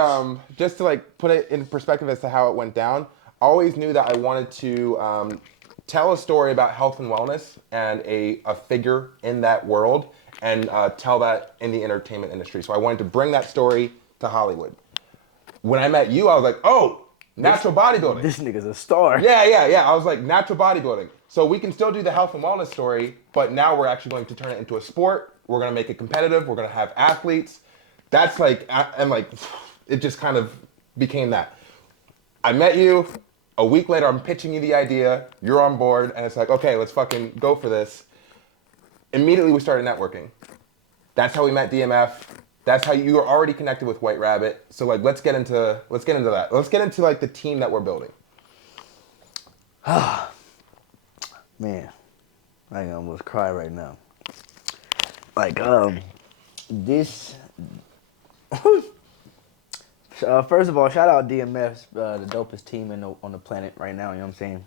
just to like put it in perspective as to how it went down, I always knew that I wanted to tell a story about health and wellness and a figure in that world, and tell that in the entertainment industry. So I wanted to bring that story to Hollywood. When I met you, I was like, oh, natural bodybuilding. This nigga's a star. Yeah. I was like, natural bodybuilding. So we can still do the health and wellness story, but now we're actually going to turn it into a sport. We're going to make it competitive. We're going to have athletes. That's like, and like, it just kind of became that. I met you. A week later, I'm pitching you the idea. You're on board, and it's like, okay, let's fucking go for this. Immediately, we started networking. That's how we met DMF. That's how you were already connected with White Rabbit. So like, let's get into that. Let's get into like the team that we're building. Man, I can almost cry right now. Like, this. First of all, shout out DMS, the dopest team on the planet right now. You know what I'm saying?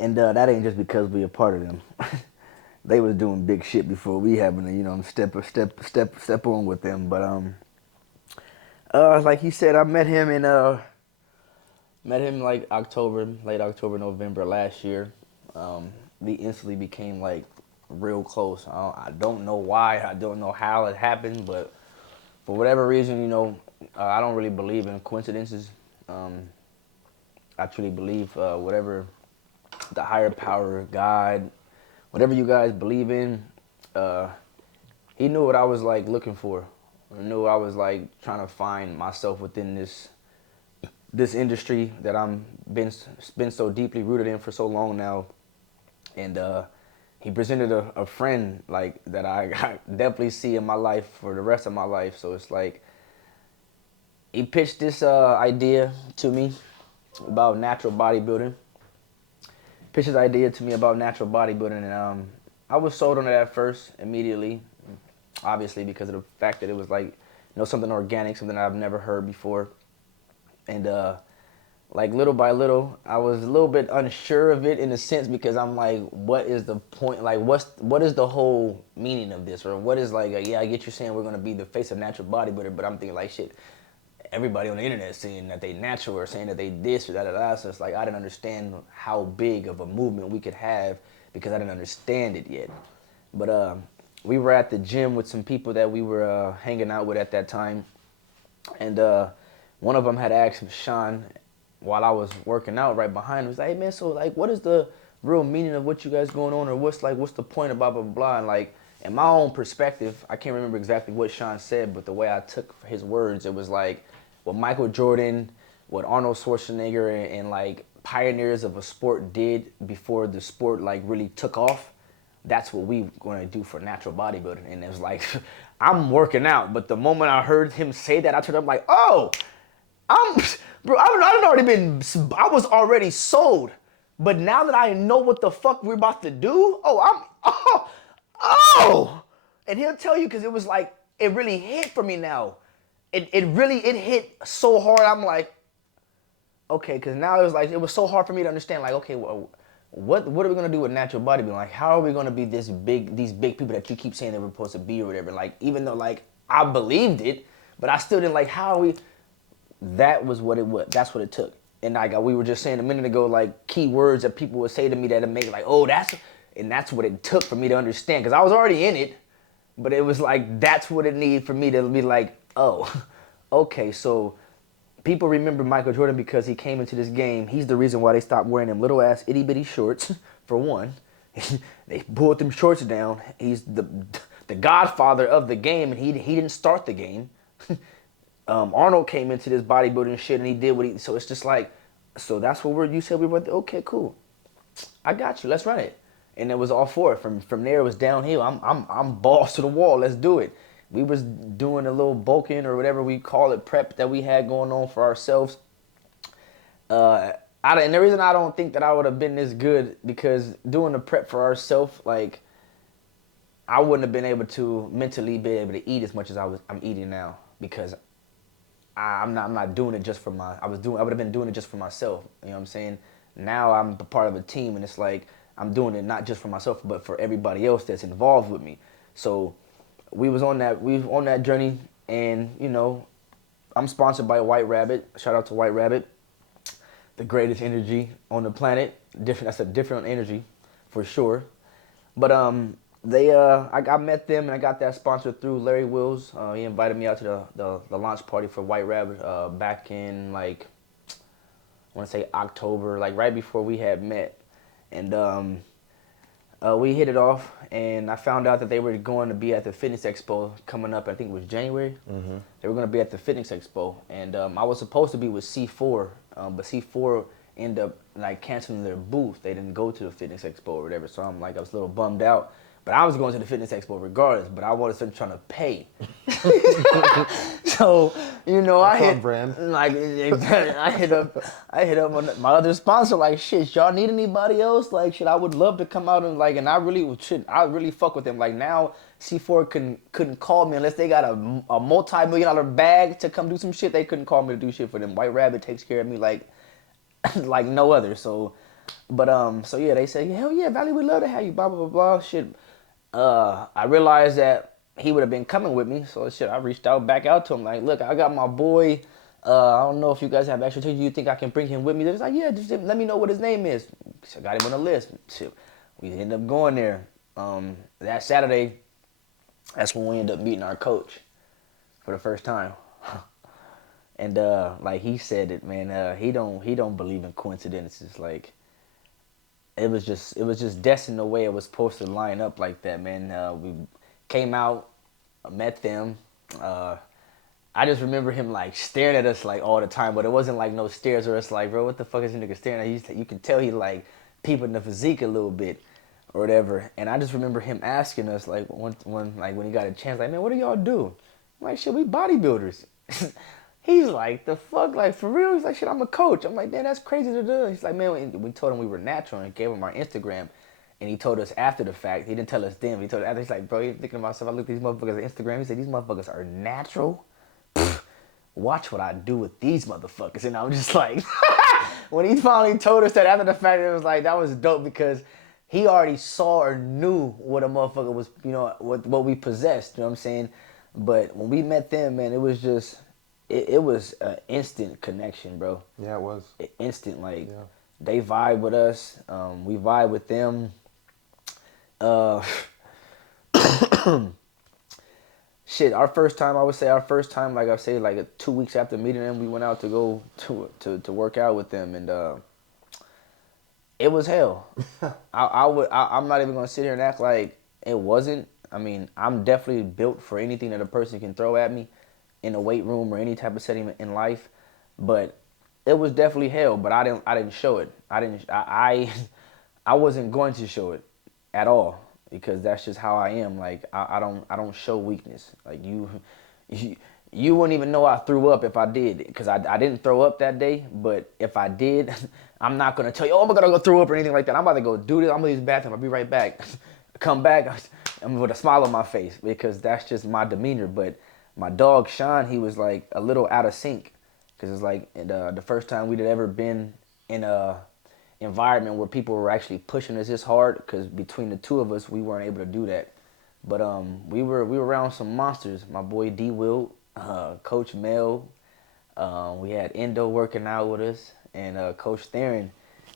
And that ain't just because we a part of them. They was doing big shit before we having to, step on with them. But like he said, I met him like late October, November last year. We instantly became like real close. I don't know why, I don't know how it happened, but for whatever reason, I don't really believe in coincidences. I truly believe whatever the higher power, God, whatever you guys believe in, he knew what I was like looking for. I knew I was like trying to find myself within this industry that I'm been so deeply rooted in for so long now. And he presented a friend like that I definitely see in my life for the rest of my life. So it's like he pitched this idea to me about natural bodybuilding. Pitched his idea to me about natural bodybuilding, and I was sold on it at first immediately, obviously because of the fact that it was like something organic, something I've never heard before. And like little by little, I was a little bit unsure of it in a sense because I'm like, what is the point? Like, what is the whole meaning of this? Or what is like, yeah, I get you saying we're gonna be the face of natural bodybuilder, but I'm thinking like, shit, everybody on the internet is saying that they natural or saying that they this or that. So it's like I didn't understand how big of a movement we could have because I didn't understand it yet. But we were at the gym with some people that we were hanging out with at that time, and one of them had asked Sean while I was working out right behind him. He was like, hey man, so like what is the real meaning of what you guys going on, or what's the point of blah blah blah? And like in my own perspective, I can't remember exactly what Sean said, but the way I took his words, it was like what Michael Jordan, what Arnold Schwarzenegger and like pioneers of a sport did before the sport like really took off. That's what we gonna do for natural bodybuilding. And it was like, I'm working out, but the moment I heard him say that, I turned up like, oh, I was already sold. But now that I know what the fuck we're about to do, and he'll tell you because it was like, it really hit for me now. It hit so hard. I'm like, okay, because now it was so hard for me to understand. Like, okay, well, what are we gonna do with natural bodybuilding? Like, how are we gonna be these big people that you keep saying that we're supposed to be or whatever? Like, even though like I believed it, but I still didn't like how are we. That was what it was. That's what it took. And like we were just saying a minute ago, like key words that people would say to me that make like, oh, that's what it took for me to understand because I was already in it, but it was like that's what it needed for me to be like, oh, okay, so people remember Michael Jordan because he came into this game. He's the reason why they stopped wearing them little ass itty bitty shorts, for one. They pulled them shorts down. He's the godfather of the game, and he didn't start the game. Arnold came into this bodybuilding shit, and he did what he. So it's just like, so that's what you said we were. Okay, cool. I got you. Let's run it. And it was all for it. From there, it was downhill. I'm balls to the wall. Let's do it. We was doing a little bulking or whatever we call it, prep that we had going on for ourselves. And the reason I don't think that I would have been this good because doing the prep for ourselves, like I wouldn't have been able to mentally be able to eat as much as I'm eating now because I'm not doing it just for I would have been doing it just for myself. You know what I'm saying? Now I'm a part of a team, and it's like I'm doing it not just for myself, but for everybody else that's involved with me. So we was on that journey, and I'm sponsored by White Rabbit. Shout out to White Rabbit, the greatest energy on the planet. That's a different energy, for sure. But I met them and I got that sponsored through Larry Wills. He invited me out to the launch party for White Rabbit back in like I want to say October, like right before we had met, and we hit it off. And I found out that they were going to be at the Fitness Expo coming up. I think it was January. Mm-hmm. They were going to be at the Fitness Expo, and I was supposed to be with C4 but C4 ended up like canceling their booth. They didn't go to the fitness expo or whatever. So I was a little bummed out. But I was going to the fitness expo regardless. But I wanted to trying to pay. So I That's on hit brand. like I hit up my other sponsor like, shit, y'all need anybody else? Like, shit, I would love to come out and like, and I really fuck with them. Like now, C4 couldn't call me unless they got a multi-million-dollar bag to come do some shit. They couldn't call me to do shit for them. White Rabbit takes care of me like like no other. So, but so yeah, they said, hell yeah, Valley, we'd love to have you. Blah blah blah blah. Shit. I realized that he would have been coming with me, so shit, I reached back out to him, like, look, I got my boy, I don't know if you guys have extra tickets, you think I can bring him with me? They was like, yeah, just let me know what his name is. So I got him on the list. Shit, we ended up going there. That Saturday, that's when we ended up meeting our coach for the first time. And like he said it, man, he don't believe in coincidences. Like it was just destined the way it was supposed to line up like that, man. We came out, met them. I just remember him like staring at us like all the time, but it wasn't like no stares where it's like, bro, what the fuck is this nigga staring at? You can tell he like peeping the physique a little bit or whatever. And I just remember him asking us like when he got a chance, like, man, what do y'all do? I'm like, shit, we bodybuilders. He's like, the fuck, like, for real? He's like, shit, I'm a coach. I'm like, damn, that's crazy to do. He's like, man, we told him we were natural and gave him our Instagram. And he told us after the fact. He didn't tell us then. He told us after. He's like, bro, you're thinking about myself. I look at these motherfuckers on Instagram. He said, these motherfuckers are natural. Pfft, watch what I do with these motherfuckers. And I'm just like, when he finally told us that after the fact, it was like, that was dope because he already saw or knew what a motherfucker was, what we possessed. You know what I'm saying? But when we met them, man, it was just... It was an instant connection, bro. Yeah, it was. Instant, like, Yeah. they vibe with us. We vibe with them. Shit, our first time, like 2 weeks after meeting them, we went out to go to work out with them, and it was hell. I'm not even gonna sit here and act like it wasn't. I mean, I'm definitely built for anything that a person can throw at me in a weight room or any type of setting in life, but it was definitely hell. But I didn't show it. I wasn't going to show it at all because that's just how I am. Like I don't show weakness. Like you wouldn't even know I threw up if I did, because I didn't throw up that day. But if I did, I'm not gonna tell you, oh, I'm gonna go throw up or anything like that. I'm about to go do this. I'm gonna use the bathroom. I'll be right back. Come back, I'm with a smile on my face because that's just my demeanor. But my dog Sean, he was like a little out of sync, because it's like the first time we'd ever been in a environment where people were actually pushing us this hard, because between the two of us we weren't able to do that. But we were around some monsters. My boy D Will, Coach Mel, we had Endo working out with us, and Coach Theron,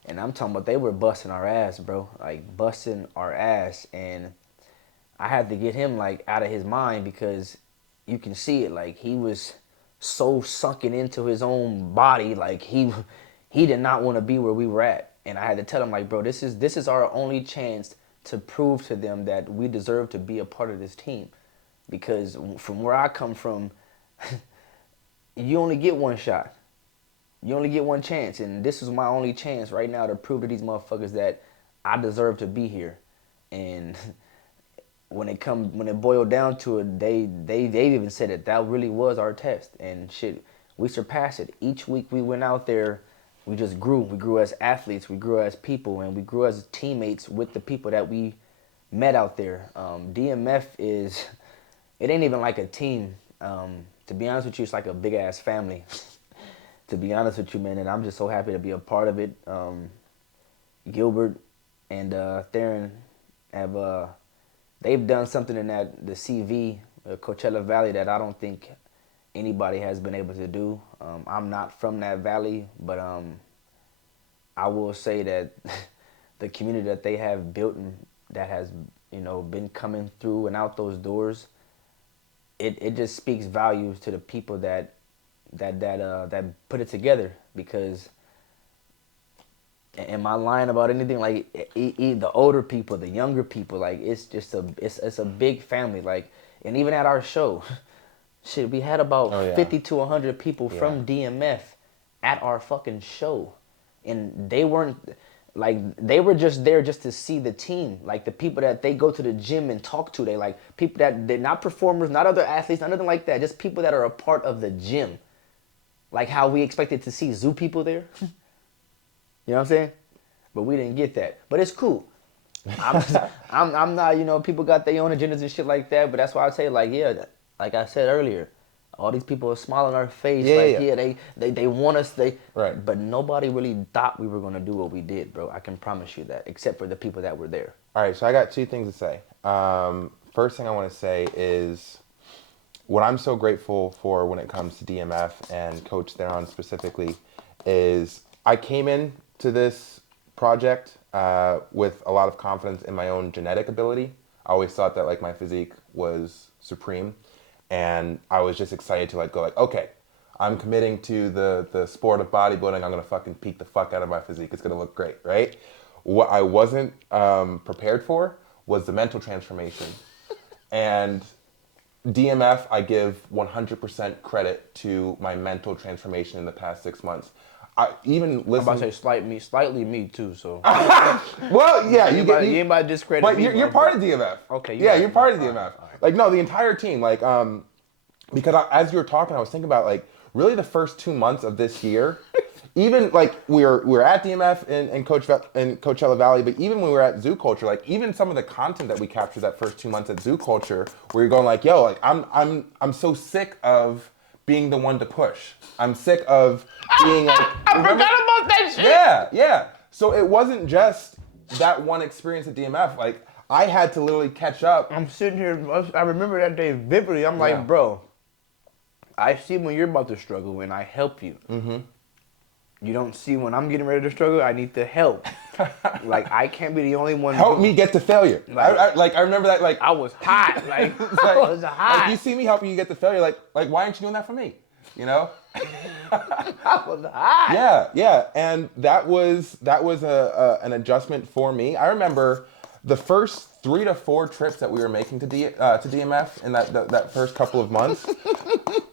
and I'm talking about they were busting our ass, bro, like busting our ass. And I had to get him like out of his mind, because you can see it, like he was so sunken into his own body, like he did not want to be where we were at. And I had to tell him, like, bro, this is our only chance to prove to them that we deserve to be a part of this team. Because from where I come from, you only get one shot. You only get one chance. And this is my only chance right now to prove to these motherfuckers that I deserve to be here. And when it boiled down to it, they even said that really was our test. And shit, we surpassed it. Each week we went out there, we just grew. We grew as athletes, we grew as people, and we grew as teammates with the people that we met out there. DMF it ain't even like a team. To be honest with you, it's like a big ass family. To be honest with you, man, and I'm just so happy to be a part of it. Gilbert and Theron have they've done something in the CV, Coachella Valley, that I don't think anybody has been able to do. I'm not from that valley, but I will say that the community that they have built and that has been coming through and out those doors, it just speaks volumes to the people that put it together. Because am I lying about anything? Like the older people, the younger people, like it's just it's a big family. Like, and even at our show, shit, we had about 50 to 100 people from DMF at our fucking show, and they weren't like they were just there just to see the team, like the people that they go to the gym and talk to. They like people that they're not performers, not other athletes, not nothing like that. Just people that are a part of the gym, like how we expected to see zoo people there. You know what I'm saying? But we didn't get that. But it's cool. I'm not, you know, people got their own agendas and shit like that. But that's why I say, like, yeah, like I said earlier, all these people are smiling on our face. Yeah, like, yeah. they want us. Right. But nobody really thought we were going to do what we did, bro. I can promise you that, except for the people that were there. All right, so I got two things to say. First thing I want to say is what I'm so grateful for when it comes to DMF and Coach Theron specifically is I came in to this project with a lot of confidence in my own genetic ability. I always thought that like my physique was supreme, and I was just excited to like go like, okay, I'm committing to the sport of bodybuilding. I'm gonna fucking peak the fuck out of my physique. It's gonna look great, right? What I wasn't prepared for was the mental transformation, and DMF, I give 100% credit to my mental transformation in the past 6 months. I even I'm about listen. to say slightly me too. So Well, yeah, you ain't about to discredit but me. you're bro. part of DMF. Okay, Yeah, right, you're part of all DMF. right, all right. Like no, the entire team. Like because as you were talking, I was thinking about like really the first 2 months of this year. Even like we were at DMF in Coachella Valley, but even when we were at Zoo Culture, like even some of the content that we captured that first 2 months at Zoo Culture, where you're going like, yo, like I'm so sick of being the one to push. I'm sick of being like. I forgot about that shit. Yeah, yeah. So it wasn't just that one experience at DMF. Like I had to literally catch up. I'm sitting here. I remember that day vividly. I'm Yeah. like, bro, I see when you're about to struggle and I help you. Mm-hmm. You don't see when I'm getting ready to struggle. I need to help. Like I can't be the only one. Help me get to failure. I remember that. Like I was hot. Like like, I was hot. like you see me helping you get to failure. Like why aren't you doing that for me? You know? I was hot. Yeah, yeah, and that was an adjustment for me. I remember the first 3 to 4 trips that we were making to DMF in that first couple of months.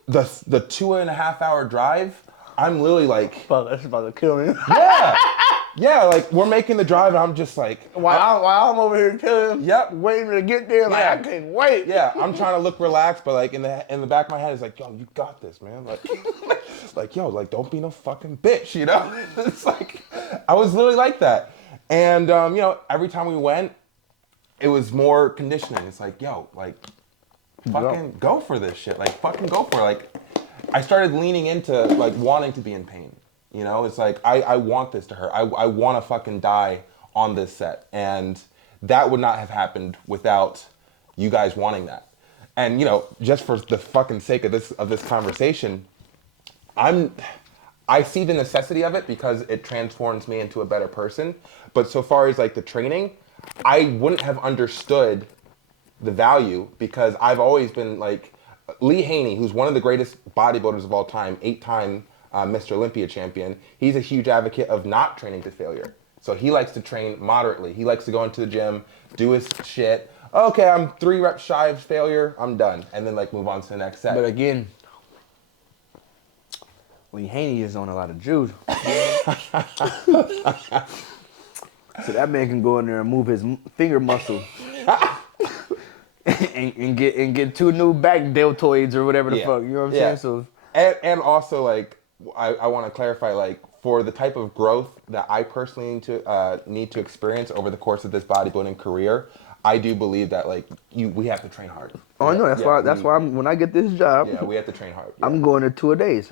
the 2.5 hour drive. I'm literally like, That's about to kill me. yeah, yeah. Like we're making the drive, and I'm just like, While I'm over here chilling, Yep. waiting to get there, like Yeah. I can't wait. yeah, I'm trying to look relaxed, but like in the back of my head is like, yo, you got this, man. Like, like yo, like don't be no fucking bitch, you know? It's like I was literally like that, and you know, every time we went, it was more conditioning. It's like, yo, like fucking go for this shit, like fucking go for it. Like I started leaning into like wanting to be in pain. You know, it's like I want this to hurt. I want to fucking die on this set, and that would not have happened without you guys wanting that. And you know, just for the fucking sake of this conversation, I see the necessity of it because it transforms me into a better person. But so far as like the training, I wouldn't have understood the value because I've always been like Lee Haney, who's one of the greatest bodybuilders of all time, 8-time Mr. Olympia champion. He's a huge advocate of not training to failure. So he likes to train moderately. He likes to go into the gym, do his shit. Okay, I'm 3 reps shy of failure. I'm done, and then like move on to the next set. But again, Lee Haney is on a lot of Jews. So that man can go in there and move his finger muscle. and get 2 new back deltoids or whatever the fuck, you know what I'm saying? So and also like I want to clarify like for the type of growth that I personally need to experience over the course of this bodybuilding career, I do believe that like we have to train hard. oh no, that's why when I get this job, Yeah, we have to train hard. Yeah. I'm going to 2 a days.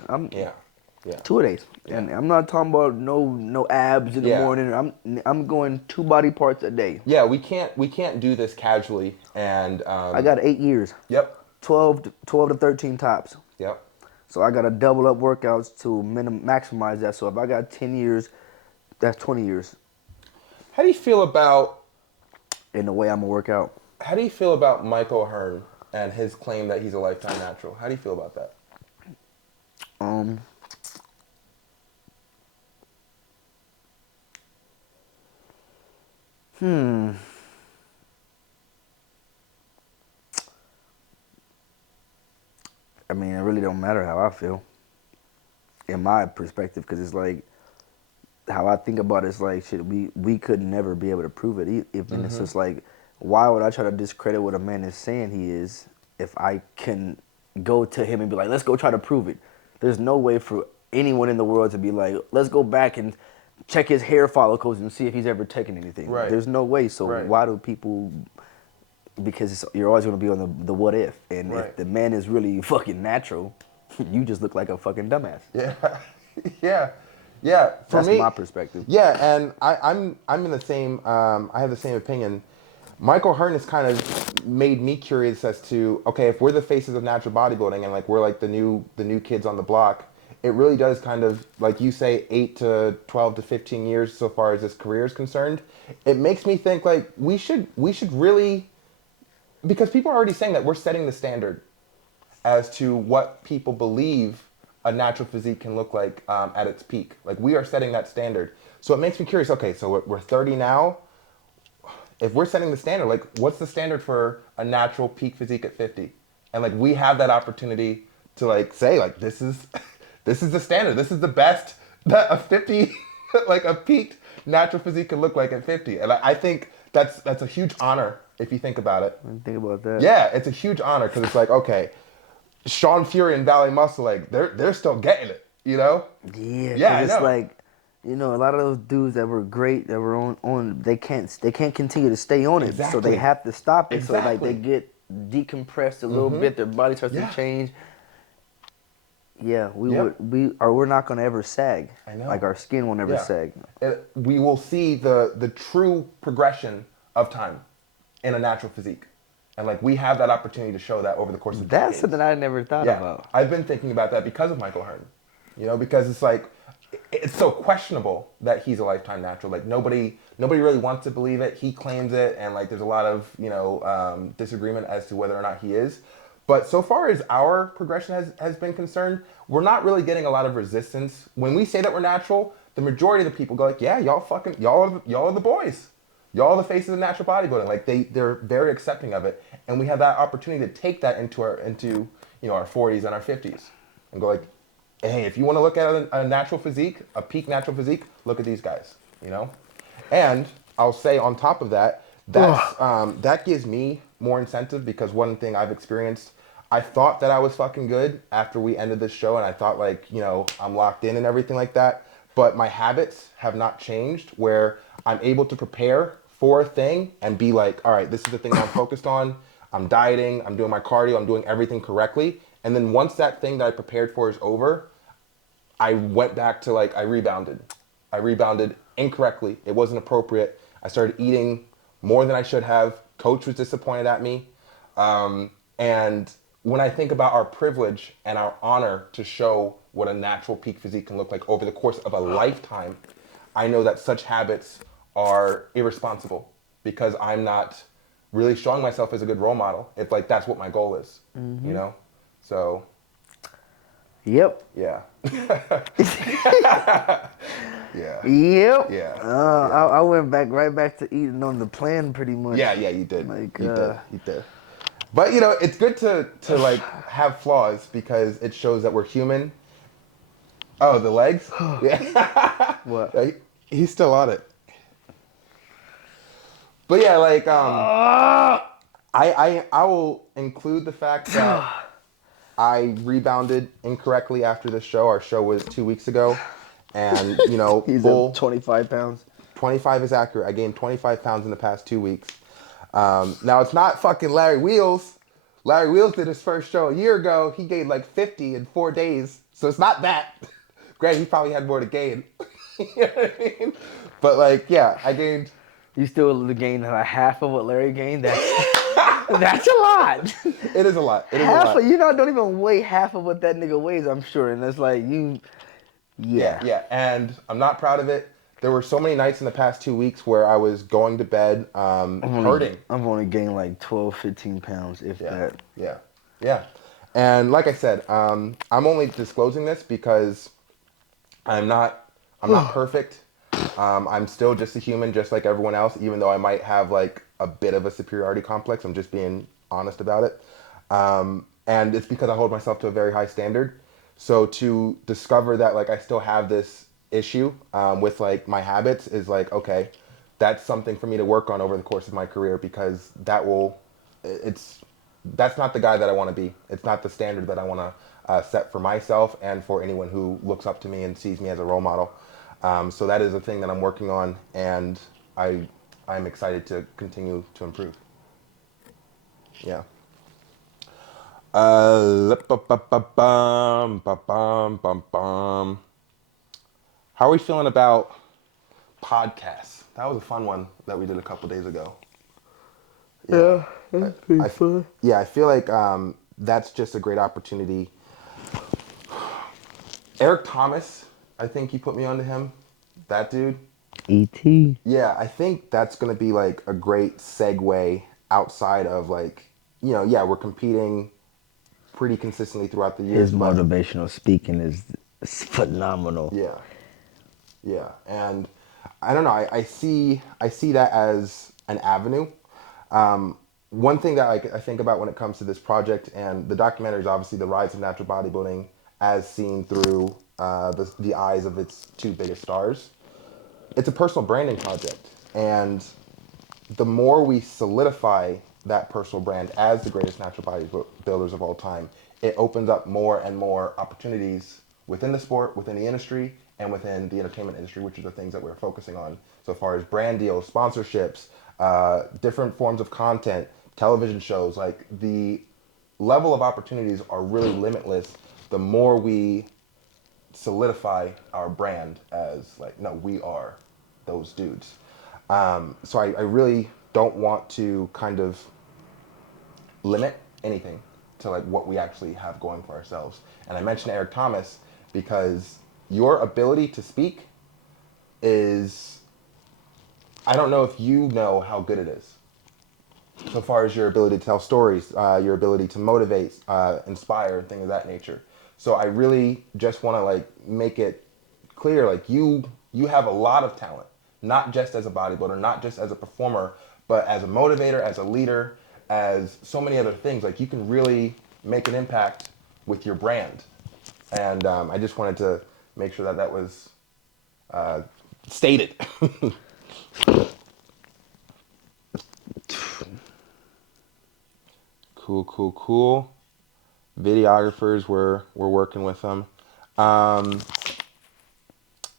Yeah. 2 a days, and I'm not talking about no abs in the morning. I'm going 2 body parts a day. Yeah, we can't do this casually, and I got 8 years. Yep. 12 to 13 tops. Yep. So I got to double up workouts to maximize that. So if I got 10 years, that's 20 years How do you feel about in the way I'm gonna work out. Michael Hearn and his claim that he's a lifetime natural? How do you feel about that? I mean, it really don't matter how I feel. in my perspective, because it's like how I think about it is like shit. We could never be able to prove it. And it's just like, why would I try to discredit what a man is saying he is if I can go to him and be like, let's go try to prove it. There's no way for anyone in the world to be like, let's go back and check his hair follicles and see if he's ever taken anything. Right. There's no way. So Right. why do people? Because you're always going to be on the what if, and Right. if the man is really fucking natural, you just look like a fucking dumbass. Yeah, yeah, yeah. For That's me, my perspective. Yeah, and I'm in the same. I have the same opinion. Michael Hearn has kind of made me curious as to, okay, if we're the faces of natural bodybuilding and like we're like the new kids on the block, it really does kind of, like you say, 8 to 12 to 15 years so far as this career is concerned. It makes me think like we should really, because people are already saying that we're setting the standard as to what people believe a natural physique can look like at its peak. Like we are setting that standard. So it makes me curious, okay, so we're 30 now. If we're setting the standard, like what's the standard for a natural peak physique at 50? And like we have that opportunity to like say like this is the standard. This is the best that a 50 like a peaked natural physique can look like at 50. And I think that's a huge honor if you think about it. Think about that. Yeah, it's a huge honor because it's like, okay, Sean Fury and ValleyyMuscle, like they're still getting it, you know? Yeah, Yeah, I it's know. like, you know, a lot of those dudes that were great, that were on they can't continue to stay on it, so Exactly. they have to stop it. So like Exactly. they get decompressed a little bit, their body starts Yeah. to change. Yeah, Yep. we're not gonna ever sag. I know. Like our skin will never Yeah. sag. We will see the true progression of time in a natural physique. And like we have that opportunity to show that over the course of That's decades. something I never thought Yeah, about. I've been thinking about that because of Michael Hearn. You know, because it's like, it's so questionable that he's a lifetime natural. Like nobody really wants to believe it. He claims it, and like there's a lot of disagreement as to whether or not he is. But so far as our progression has been concerned, we're not really getting a lot of resistance. When we say that we're natural, the majority of the people go like, yeah, y'all are the boys. Y'all are the faces of natural bodybuilding. Like they're very accepting of it. And we have that opportunity to take that into our 40s and our 50s and go like, hey, if you want to look at a natural physique, a peak natural physique, look at these guys, you know? And I'll say on top of that, that gives me more incentive because one thing I've experienced, I thought that I was fucking good after we ended this show and I thought like, I'm locked in and everything like that. But my habits have not changed where I'm able to prepare for a thing and be like, all right, this is the thing I'm focused on. I'm dieting, I'm doing my cardio, I'm doing everything correctly. And then once that thing that I prepared for is over, I went back to like, I rebounded. I rebounded incorrectly. It wasn't appropriate. I started eating more than I should have. Coach was disappointed at me. And when I think about our privilege and our honor to show what a natural peak physique can look like over the course of a lifetime, I know that such habits are irresponsible because I'm not really showing myself as a good role model if like that's what my goal is, you know? So, Yep. yeah. Yeah. Yep. Yeah. I went right back to eating on the plan pretty much. Yeah, you did. Like, You did. But it's good to like have flaws because it shows that we're human. Oh, the legs? Yeah. What? Yeah, he's still on it. But yeah, like I will include the fact that I rebounded incorrectly after the show. Our show was 2 weeks ago. And, He's full up 25 pounds. 25 is accurate. I gained 25 pounds in the past 2 weeks. Now, it's not fucking Larry Wheels. Larry Wheels did his first show a year ago. He gained like 50 in 4 days. So it's not that. Granted, he probably had more to gain. You know what I mean? But like, yeah, I gained... You still gained half of what Larry gained? That's a lot. It is a lot. It is Half a lot. of, don't even weigh half of what that nigga weighs, I'm sure. And that's like, Yeah. And I'm not proud of it. There were so many nights in the past 2 weeks where I was going to bed hurting. I've only gained like 12, 15 pounds, if that. Yeah. And like I said, I'm only disclosing this because I'm not perfect. I'm still just a human, just like everyone else, even though I might have like a bit of a superiority complex. I'm just being honest about it. And it's because I hold myself to a very high standard. So to discover that like I still have this issue with like my habits is like, okay, that's something for me to work on over the course of my career, because it's that's not the guy that I want to be. It's not the standard that I want to set for myself and for anyone who looks up to me and sees me as a role model. So that is a thing that I'm working on, and I'm excited to continue to improve. Yeah. Ba-bum, ba-bum, bum, bum. How are we feeling about podcasts? That was a fun one that we did a couple days ago. Yeah, that's pretty fun. Yeah, I feel like that's just a great opportunity. Eric Thomas, I think you put me onto him. That dude. E.T. Yeah, I think that's going to be like a great segue outside of like, yeah, we're competing pretty consistently throughout the years. His motivational speaking is phenomenal. Yeah, yeah, and I don't know. I see that as an avenue. One thing that I think about when it comes to this project and the documentary is obviously the rise of natural bodybuilding as seen through the eyes of its two biggest stars. It's a personal branding project, and the more we solidify that personal brand as the greatest natural bodybuilders of all time, it opens up more and more opportunities within the sport, within the industry, and within the entertainment industry, which are the things that we're focusing on so far as brand deals, sponsorships, different forms of content, television shows. Like the level of opportunities are really limitless the more we solidify our brand as like, no, we are those dudes. So I really don't want to kind of limit anything to like what we actually have going for ourselves. And I mentioned Eric Thomas because your ability to speak is, I don't know if you know how good it is. So far as your ability to tell stories, your ability to motivate, inspire, and things of that nature. So I really just want to like make it clear, like you have a lot of talent, not just as a bodybuilder, not just as a performer, but as a motivator, as a leader, as so many other things. Like you can really make an impact with your brand, and I just wanted to make sure that that was stated. Cool, cool, cool. Videographers, we're working with them.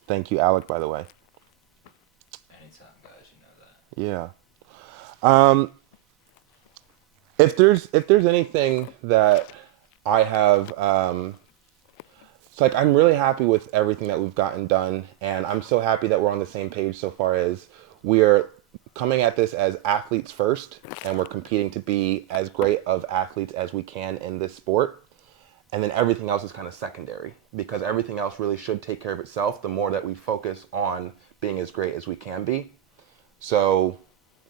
Thank you, Alec, by the way. Anytime, guys, you know that. Yeah. If there's anything that I have, it's like I'm really happy with everything that we've gotten done, and I'm so happy that we're on the same page so far as we are coming at this as athletes first, and we're competing to be as great of athletes as we can in this sport. And then everything else is kind of secondary because everything else really should take care of itself the more that we focus on being as great as we can be. So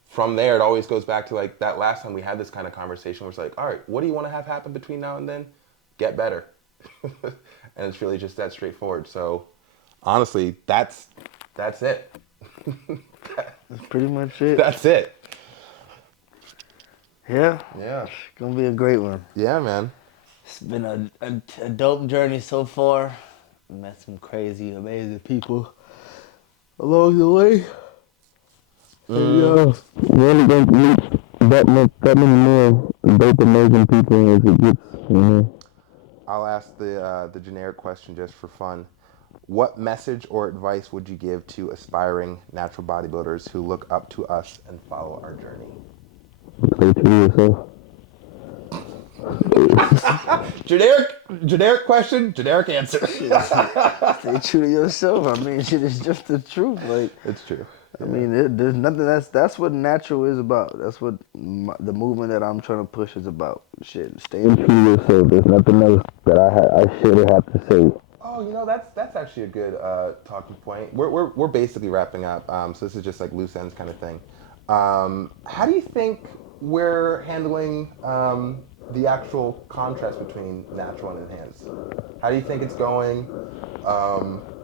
from there, it always goes back to like that last time we had this kind of conversation where it's like, all right, what do you want to have happen between now and then? Get better. And it's really just that straightforward. So honestly, that's it. That's pretty much it. That's it. Yeah. Yeah. It's gonna be a great one. Yeah, man. It's been a dope journey so far. Met some crazy, amazing people along the way. And we're only going to meet that many more dope, amazing people as it gets, I'll ask the generic question just for fun. What message or advice would you give to aspiring natural bodybuilders who look up to us and follow our journey? Stay true to yourself. Generic question, generic answer. Stay true to yourself. I mean, shit is just the truth. Like, It's true. I mean, there's nothing that's what natural is about. That's what the movement that I'm trying to push is about. Shit, staying true to yourself. There's nothing else that I should have to say. Oh, that's actually a good talking point. We're basically wrapping up, so this is just like loose ends kind of thing. How do you think we're handling the actual contrast between natural and enhanced? How do you think it's going?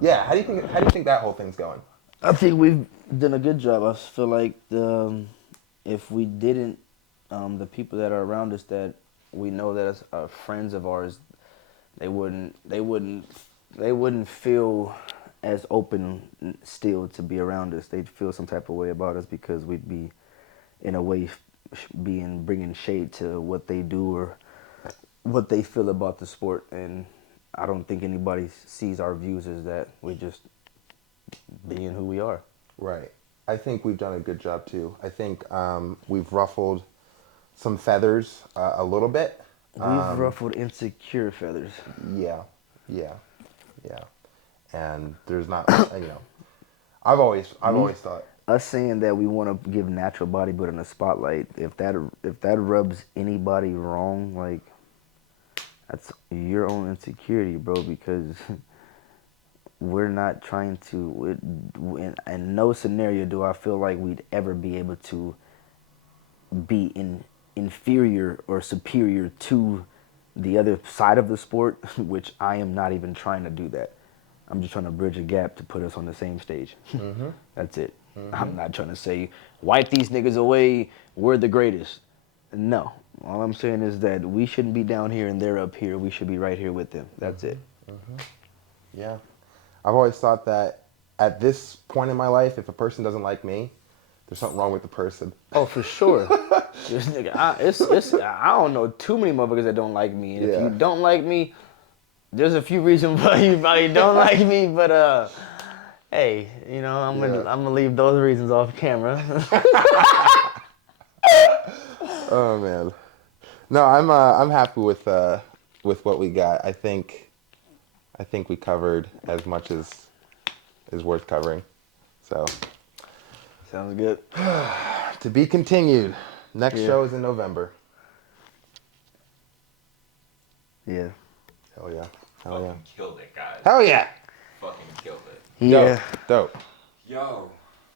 Yeah, how do you think that whole thing's going? I think we've done a good job. I feel like if we didn't, the people that are around us that we know that are friends of ours, they wouldn't feel as open still to be around us. They'd feel some type of way about us because we'd be, in a way, bringing shade to what they do or what they feel about the sport. And I don't think anybody sees our views as that. We're just being who we are. Right. I think we've done a good job too. I think we've ruffled some feathers a little bit. We've ruffled insecure feathers. Yeah, yeah, yeah. And there's not, I've always thought. Us saying that we want to give natural bodybuilding a spotlight, if that rubs anybody wrong, like, that's your own insecurity, bro, because we're not trying to, in no scenario do I feel like we'd ever be able to be inferior or superior to the other side of the sport, which I am not even trying to do that. I'm just trying to bridge a gap to put us on the same stage. That's it. I'm not trying to say, wipe these niggas away, we're the greatest. No. All I'm saying is that we shouldn't be down here and they're up here. We should be right here with them. That's it. Yeah. I've always thought that at this point in my life, if a person doesn't like me, there's something wrong with the person. Oh, for sure. This nigga, I don't know too many motherfuckers that don't like me. And if you don't like me, there's a few reasons why you probably don't like me, but hey, I'm gonna leave those reasons off camera. Oh man. No, I'm happy with what we got. I think we covered as much as is worth covering. So Sounds good. to be continued. Next Yeah. show is in November. Yeah. Hell yeah. Hell yeah. Fucking killed it, guys. Hell yeah. Fucking killed it. Yeah. Dope. Yo,